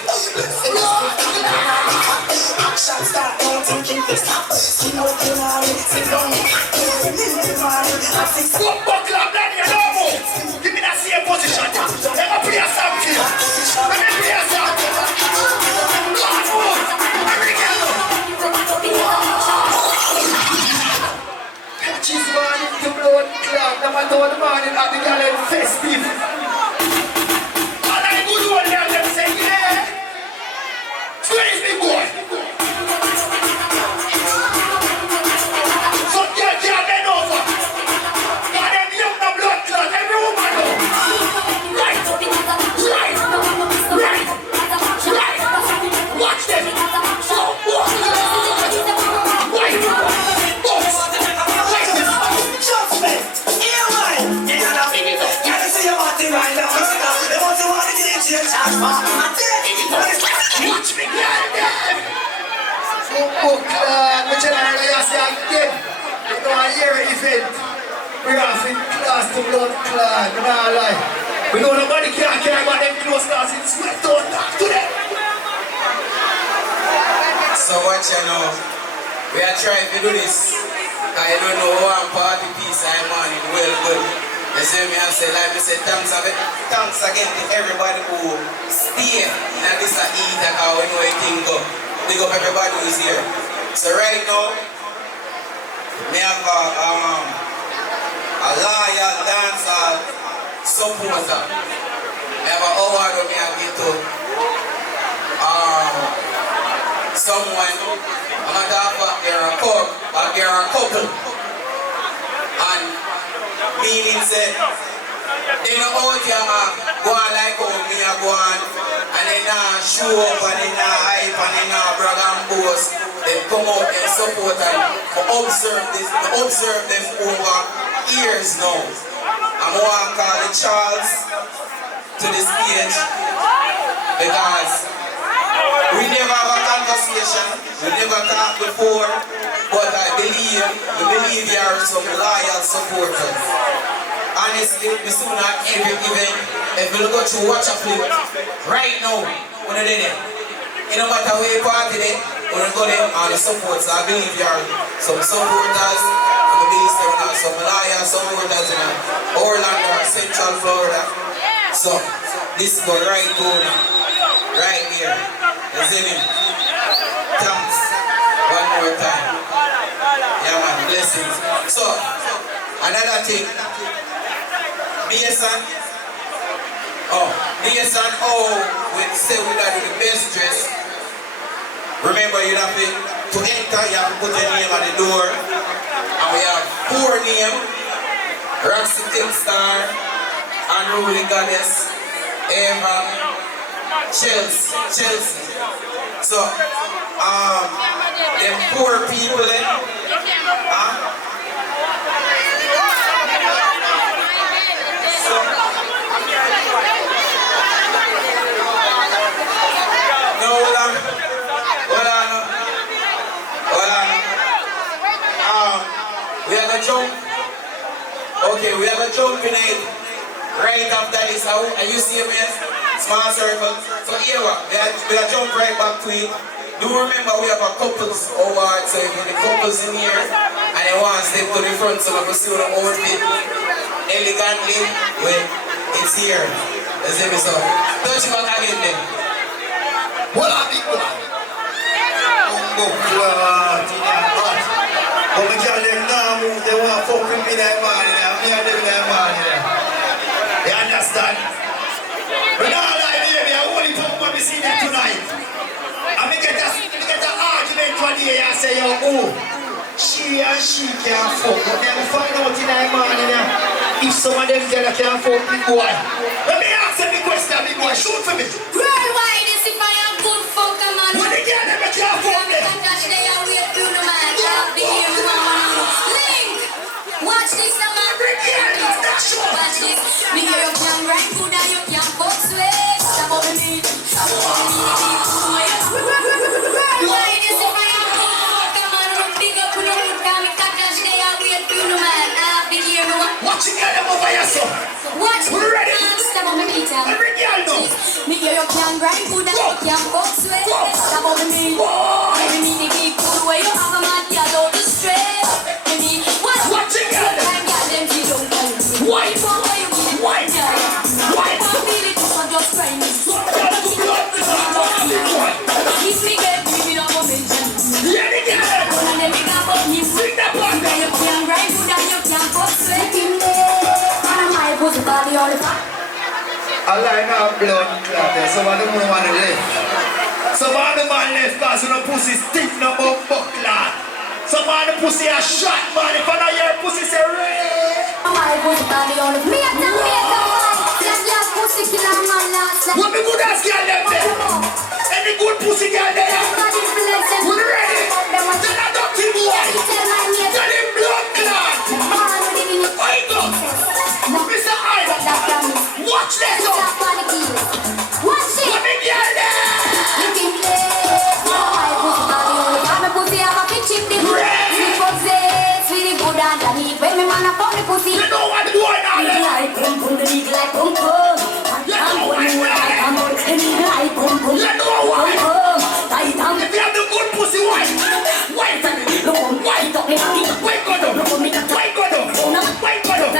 Action start, don't thinking to stop. Skin out the line, sit down. Buckle up, Danny, no more. Give me that same position. Let me play a song to you. Let me play a song. Last one. Every girl. Catches man in the blood clot. No matter what the morning at the girl is festive. All I good one there, them say, yeah. Where is big boy? Some girl can't bend over. Got them young no blood clot. Every woman know. Right. Right. Right. Right. Watch them. So, walk. Right. Box. Right. Judgment, here man. You gotta figure it out. Gotta see your body right now. They want to get into your charge, man. Watch me, girl. Book class, which I say again. You know, I hear an event. We are in class to blood class. I'm not lie. We know nobody can't care about them close class in sweat. Don't talk to them. So what you know, we are trying to do this. I don't know one party piece I'm on it well good. You see me and say, like me say, thanks again to everybody who stay and this and eat and how we know everything go. Big up everybody who's here. So right now, me have a loyal dancer supporter. I have an award where me have get to someone, I'm not talking about they're a couple. And meaning say, they know how you go on like how me a go on and they not show up and they not hype and they not brag and boast. They come out and support and observe them over years now. I'm going to call the Charles to the stage because we never have a conversation, we never talked before, but I believe you are some loyal supporters. Honestly, we soon at every event, if you look at you watch a flip, right now, when you're there, it no matter where you party there, when you go there, all the supports, I believe you are some supporters, I believe you are some loyal supporters in Orlando, Central Florida. So, this go right on, right here. You see me? Thanks. One more time. Yeah man, blessings. So, another thing. BSN. We say we got the best dress. Remember you have to enter, you have to put your name at the door. And we have 4 names. Roxy Kingstar, Unruly Goddess, Eva, Chelsea. So, them poor people we have a jump in it right after this. And you see me, small circle. So here we are jump right back to it. Do remember we have a couples award, so if the couples in here and they want to step to the front so we can see the outfit elegantly, well, it's here. You see me, so touch it back again then. What are the but we tell them now move, they want to fuck with me that morning. I'm here them that morning. You understand? But now like baby, I only pump my say, yo, oh, she and she can't fuck. But then we find out in the morning if some of them girls can't fuck big boy. Let me ask them the question, big boy. Shoot for me. Worldwide is if I am good fucker man. What the girl never can't fuck me? Watch this now man. Watch this. Me hear you can grind good and you can fuck sweat. Stop over me. Stop over me. Worldwide is if I am good fucker man. Big up on your time. Me catch us day and wait for you man. I'll be here. Watch it, girl, them over yourself. Watch we ready? Stop over me. Every girl know. Me hear you can grind good and you can fuck sweat. Stop over me. Every minute keep good where you have a man. Girl out the stress. Watch it, girl. Why? Why? Why? I line up blood clot. Some of them don't want to live. Some of them man left because no pussy stiff no more buck clot. Some of the pussy a shot man. If I know your pussy say red. What me good ass girl them there? Any good pussy girl there? We ready? Tell a dirty boy. Tell him blood clot. I go. Mr. Ivan. Watch this up. Watch it. What me girl there? You can play. I'm a pussy, I'm a kitchen. Sweet pussy, sweet good and I need. When me man up on the pussy. You know what going on there? Like pum pum, the nigga like pum pum. I'm going like I'm on. The nigga like pum pum. You know what? Tight down. If you have the good pussy, why? Why? Why? Why go down? Why go down? Why go down?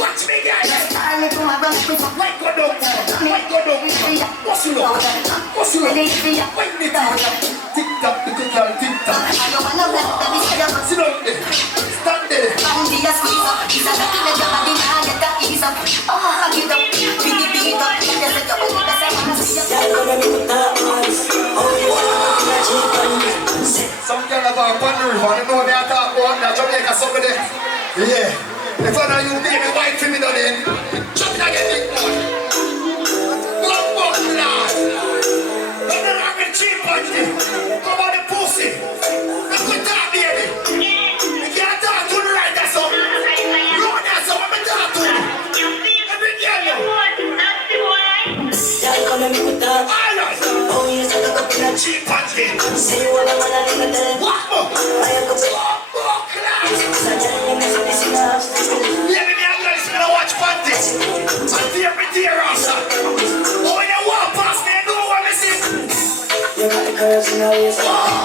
Watch me, guys. Why go down? Why go down? What's your love? What's your love? Why me down? Tick tock, the good girl, tick tock. Sit down there. Stand there. Some girl about a pan river, you know me I talk about that Jamaica somebody. Yeah. If I know you baby white for me down there, jump in again big boy. One buck lad. Don't know I'm in cheap punch. Come on the pussy. Let's go talk baby. You can't talk to the right that's up. Run that's up, I'm talk to you. Every girl know. Alright. Cheap punch. What more? Baby, me and guys gonna watch panties. And fear me tear off. Oh, when you walk past me, you know what I see. You got the curves in your waist. That's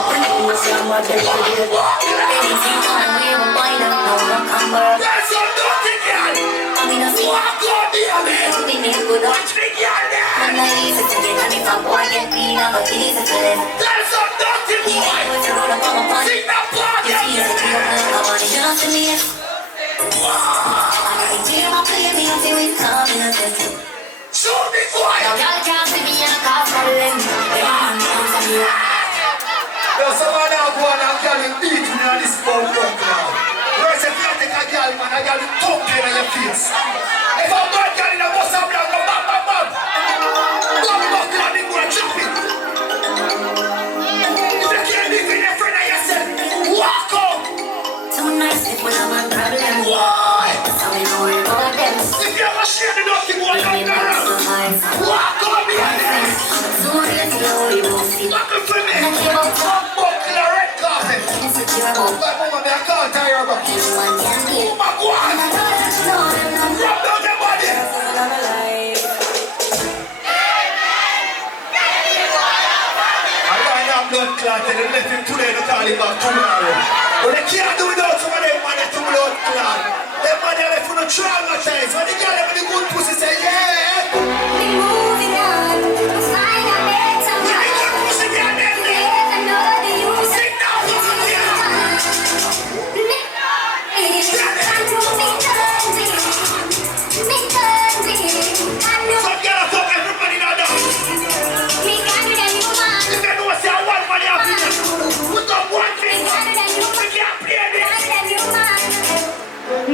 so dirty, girl. Walk on the other. Watch me, girl, there. That's so dirty, boy. Sing that part, show me, boy. There's someone now go on and girl will beat me on this phone now. Whereas if you take a girl, man, a girl will thump you in your face. If I'm bad girl in a bus, I'm down, go bam, bam, bam. Bam, bam, girl, they go and chop it. If you can't live with your friend and yourself, walk up. Why? If you ever share the dirty boy, don't go around. Walk up behind them. Walk up for me. Walk up in a red carpet. But mama, I can't tire about you. Mama, go on. Rub down your body. I line up blood clot and they left him today to call him back tomorrow. But they can't do without some of them man to blood clot. Them man they left for the traumatize. When they get them with the good pussy say yeah. Moving on, find a better Yeah, the good pussy get them there. Sit down, pussy. It's time to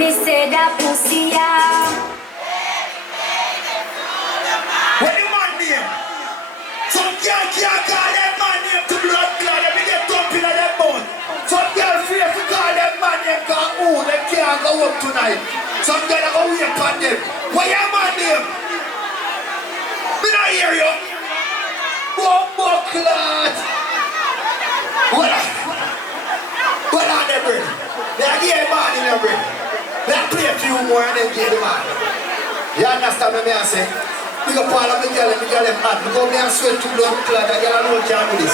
Me say that pussy, yeah. What the man name? Some girl can't call that man name to blood clot. They get thumping at that bone. Some girl fear to call that man name because ooh, they can't go up tonight. Some girl are going to wait on them. What your man name? Me not hear you. Bumbo clot. What on the brain? They are getting man in the brain. They play a few more and then get the man. You understand me I say? We go all of the girl and the girl them mad. We go there and sweat to blood clot. The girl alone can't do this.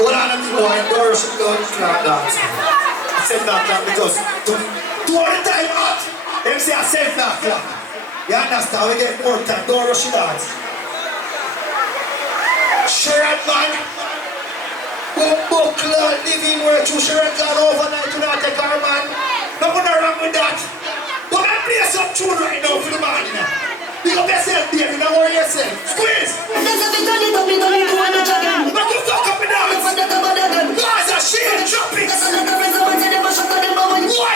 Hold on a bit more and don't rush blood clot dance. I said that clot because to all the time out, them say I said that clot. You understand? We get more time. Don't rush it dance. Sherrod man. Bumbo clot living where you Sherrod gone overnight to not take our man. Nothing wrong with that. But I play some tune right now for the man, you know. Pick up yourself, baby, don't worry yourself. Squeeze! Make you fuck up and down. Guys are shit, jumping. Why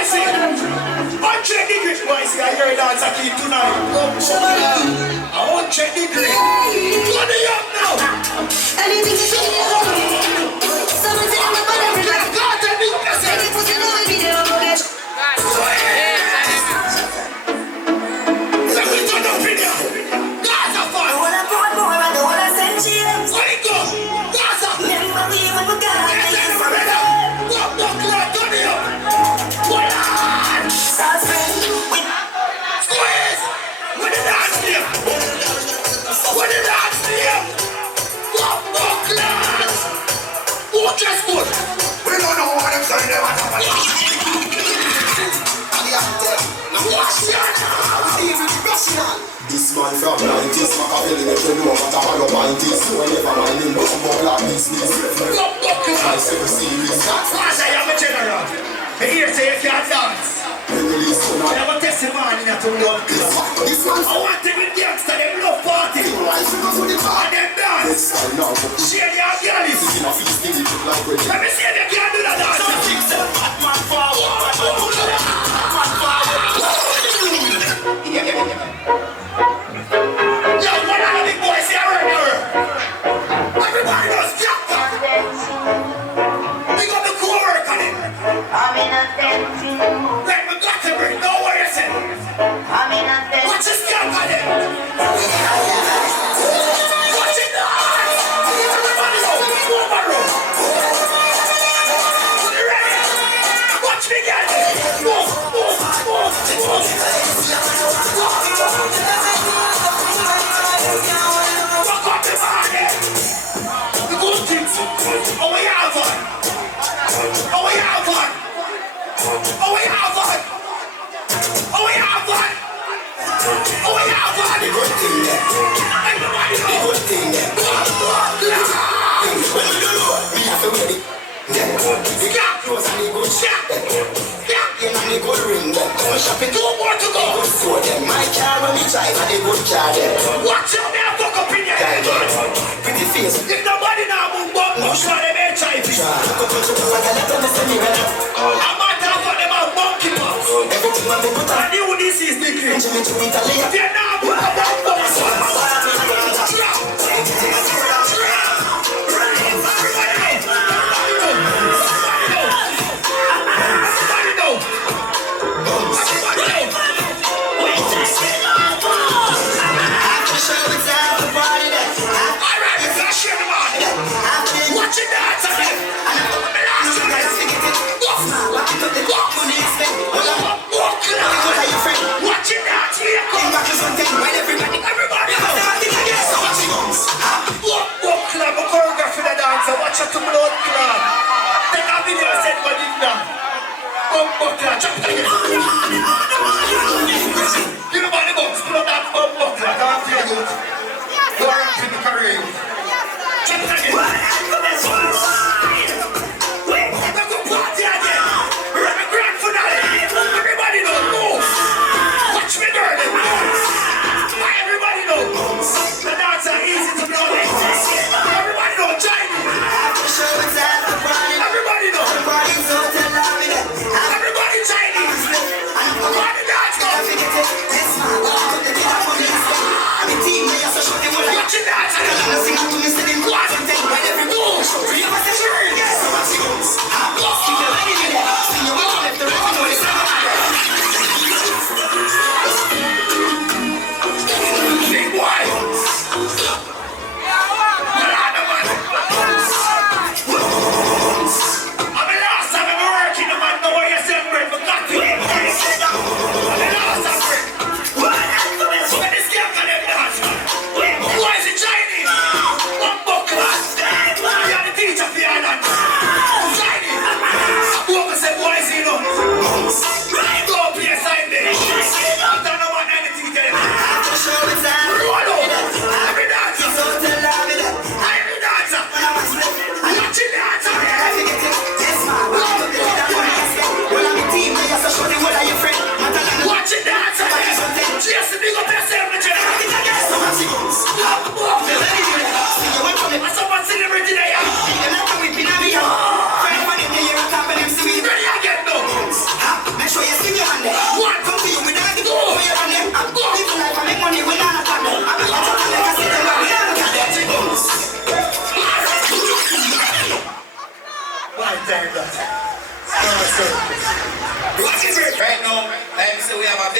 is it? 100 degrees. Why is it? I hear a dance I keep tonight. 100 degrees. Turn it up now. Anything to say, someone say I'm a bad every God, tell me what you say. Just good. We don't know what I'm saying. This man from 90s, Machiavelli make you know what all your mind is. You never mind him, but I'm all like business. I say the series. That's why I'm a general. The ear say you can't dance. I have a testimony that you love club. I want them in gangster, them love party. And them dance. Share your girlies. Let me see if you can do that dance. Batman forward. Yo, one of the big boys here right now. Everybody knows Jackpot. Big up the cool work on it. I'm in a dancing mood. Let me got to bring, no worries. I'm in a dancing mood. Watch this jump on it. Watch it now. Everybody go. Move my room. You ready? Watch me get it. Move. Fuck up the money. The good things. Oh, we have one. Oh, we have one. Oh, we have one. Oh, we have one. Oh, we have one. The good thing there. Everybody know. The good thing there. When you do it, we have to win it. The gap close and the good shot. Gap in and the good ring. Come shop it. 2 more to go. Good for them. My car when we drive and the good car there. Watch out, man. Fuck up in your head. Pretty face. If nobody now move up, push for them HIV. I'm not talking for them a monkey box. Everything when they put on new disease, they create. If you're not move up, watch out to blood club. Take a video and send what is done. Bumbo club, jump again. You know about the box, blood that bumbo club. Don't feel good. Go around to the career. Jump again. Wait, let's go party again. We're at the grand finale. Everybody know. Move. Watch me girl. Everybody know. The dance are easy to blow. Everybody know. Join me. Everybody know. Everybody Chinese.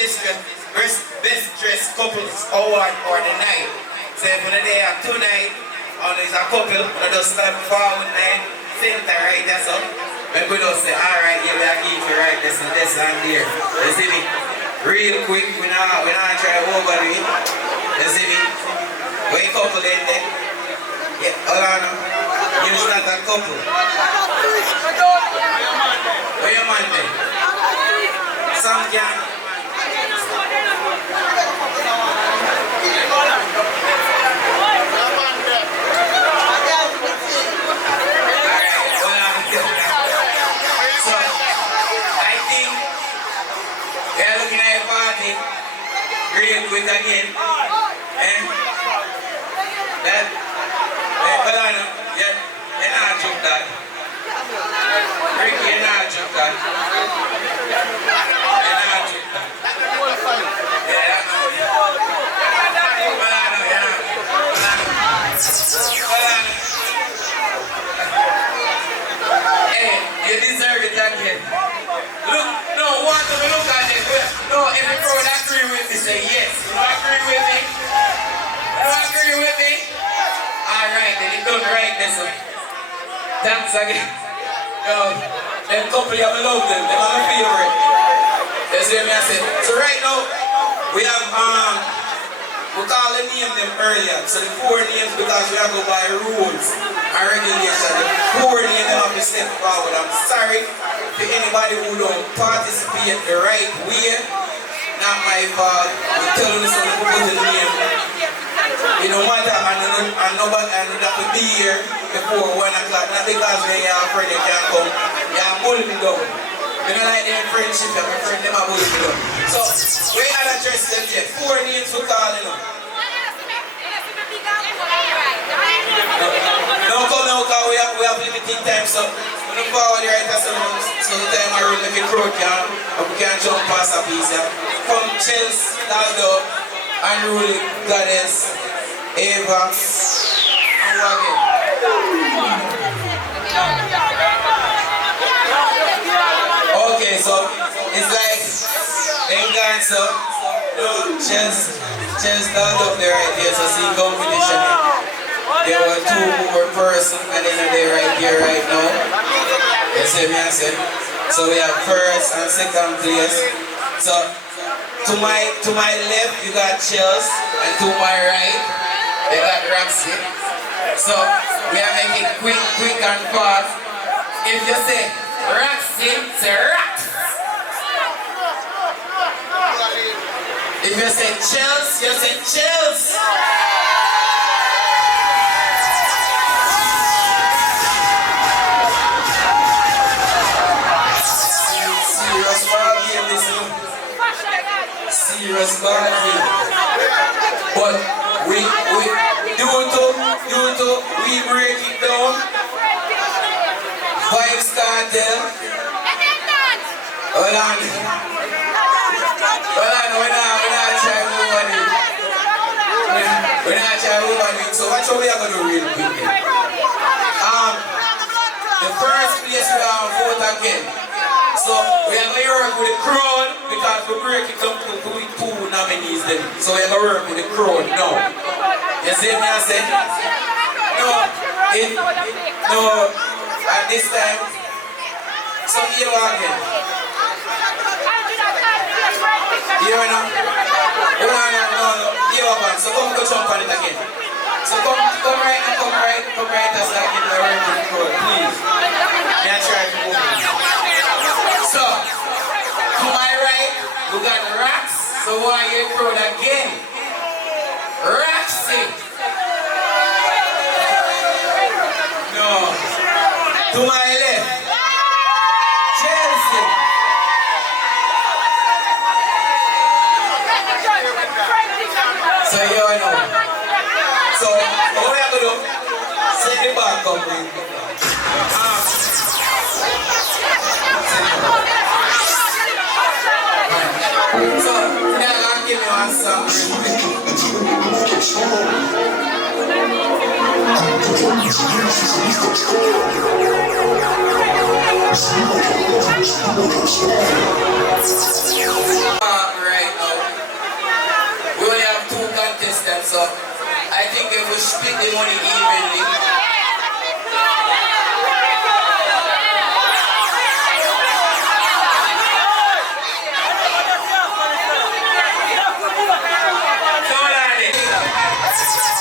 best dressed couples award for the night. So for the day of tonight, there's a couple who just step forward and center right that's up. When we just say, alright, yeah, we are going to right this and there. You see me? Real quick, we not try to over it. You see me? We couple in there. Yeah, hold on. You're not a couple. Where your man there? Some gang. Real quick again. And that hold on, you're not joke that. Ricky, you're not joke that. You're not joke that. Yeah, hey, you deserve it again. Look, no, want to look at it. No, if the crowd agree with me, say yes. You agree with me? You agree with me? Alright, then you done right this one. Thanks again. Yo, them couple, I love them. They're my favorite. You see what I say? So right now, we have, we call the name them earlier. So the 4 names, because we have to go by rules and regulation. The 4 names them have to step forward. I'm sorry to anybody who don't participate the right way. Not my fault. We tell them so to put the name. It don't matter, and nobody have to be here before 1 o'clock. Not because when you're afraid you can't come. You're bullying me down. You don't like them friendship, my friend, them are bullying me down. So, we had to address them yet. 4 names we call them. Don't come now because we have limited time. So, we look forward right as so the time I run like a crowd can, and we can jump past a piece. From Chelsea, Daldo, Unruly, Goddess, Eva, and Wagon. Okay, so it's like them guys up, Chelsea Daldo up there right here, so see competition. There were 2 more person and then they're right here right now. You see me I said? So we have first and second place. So to my left you got Chelsea and to my right they got Roxy. So we are making it quick and fast. If you say Roxy, say Rox. If you say Chelsea, you say Chelsea. Serious bad game. But we break it down. Vibes Cartel. Hold on, we're not trying to move on it. We're not trying to move on it. So what we are going to do real quick? The first place we are on vote again. So we are going to work with the crowd because we break it up to 2 nominees then. So we are going to work with the crowd now. You see me I say? No, at this time, so here again. Here now? No, here again. So come go jump on it again. So come right as I get the work with the crowd, please. May I try to move it? So, to my right, we got Rox. So why you crowd again? Roxy. No. To my left, Chelsea. So you know. So what we are going to do? Set the back up. So now I'll give you one song. Right I think they will split the money evenly. Come on,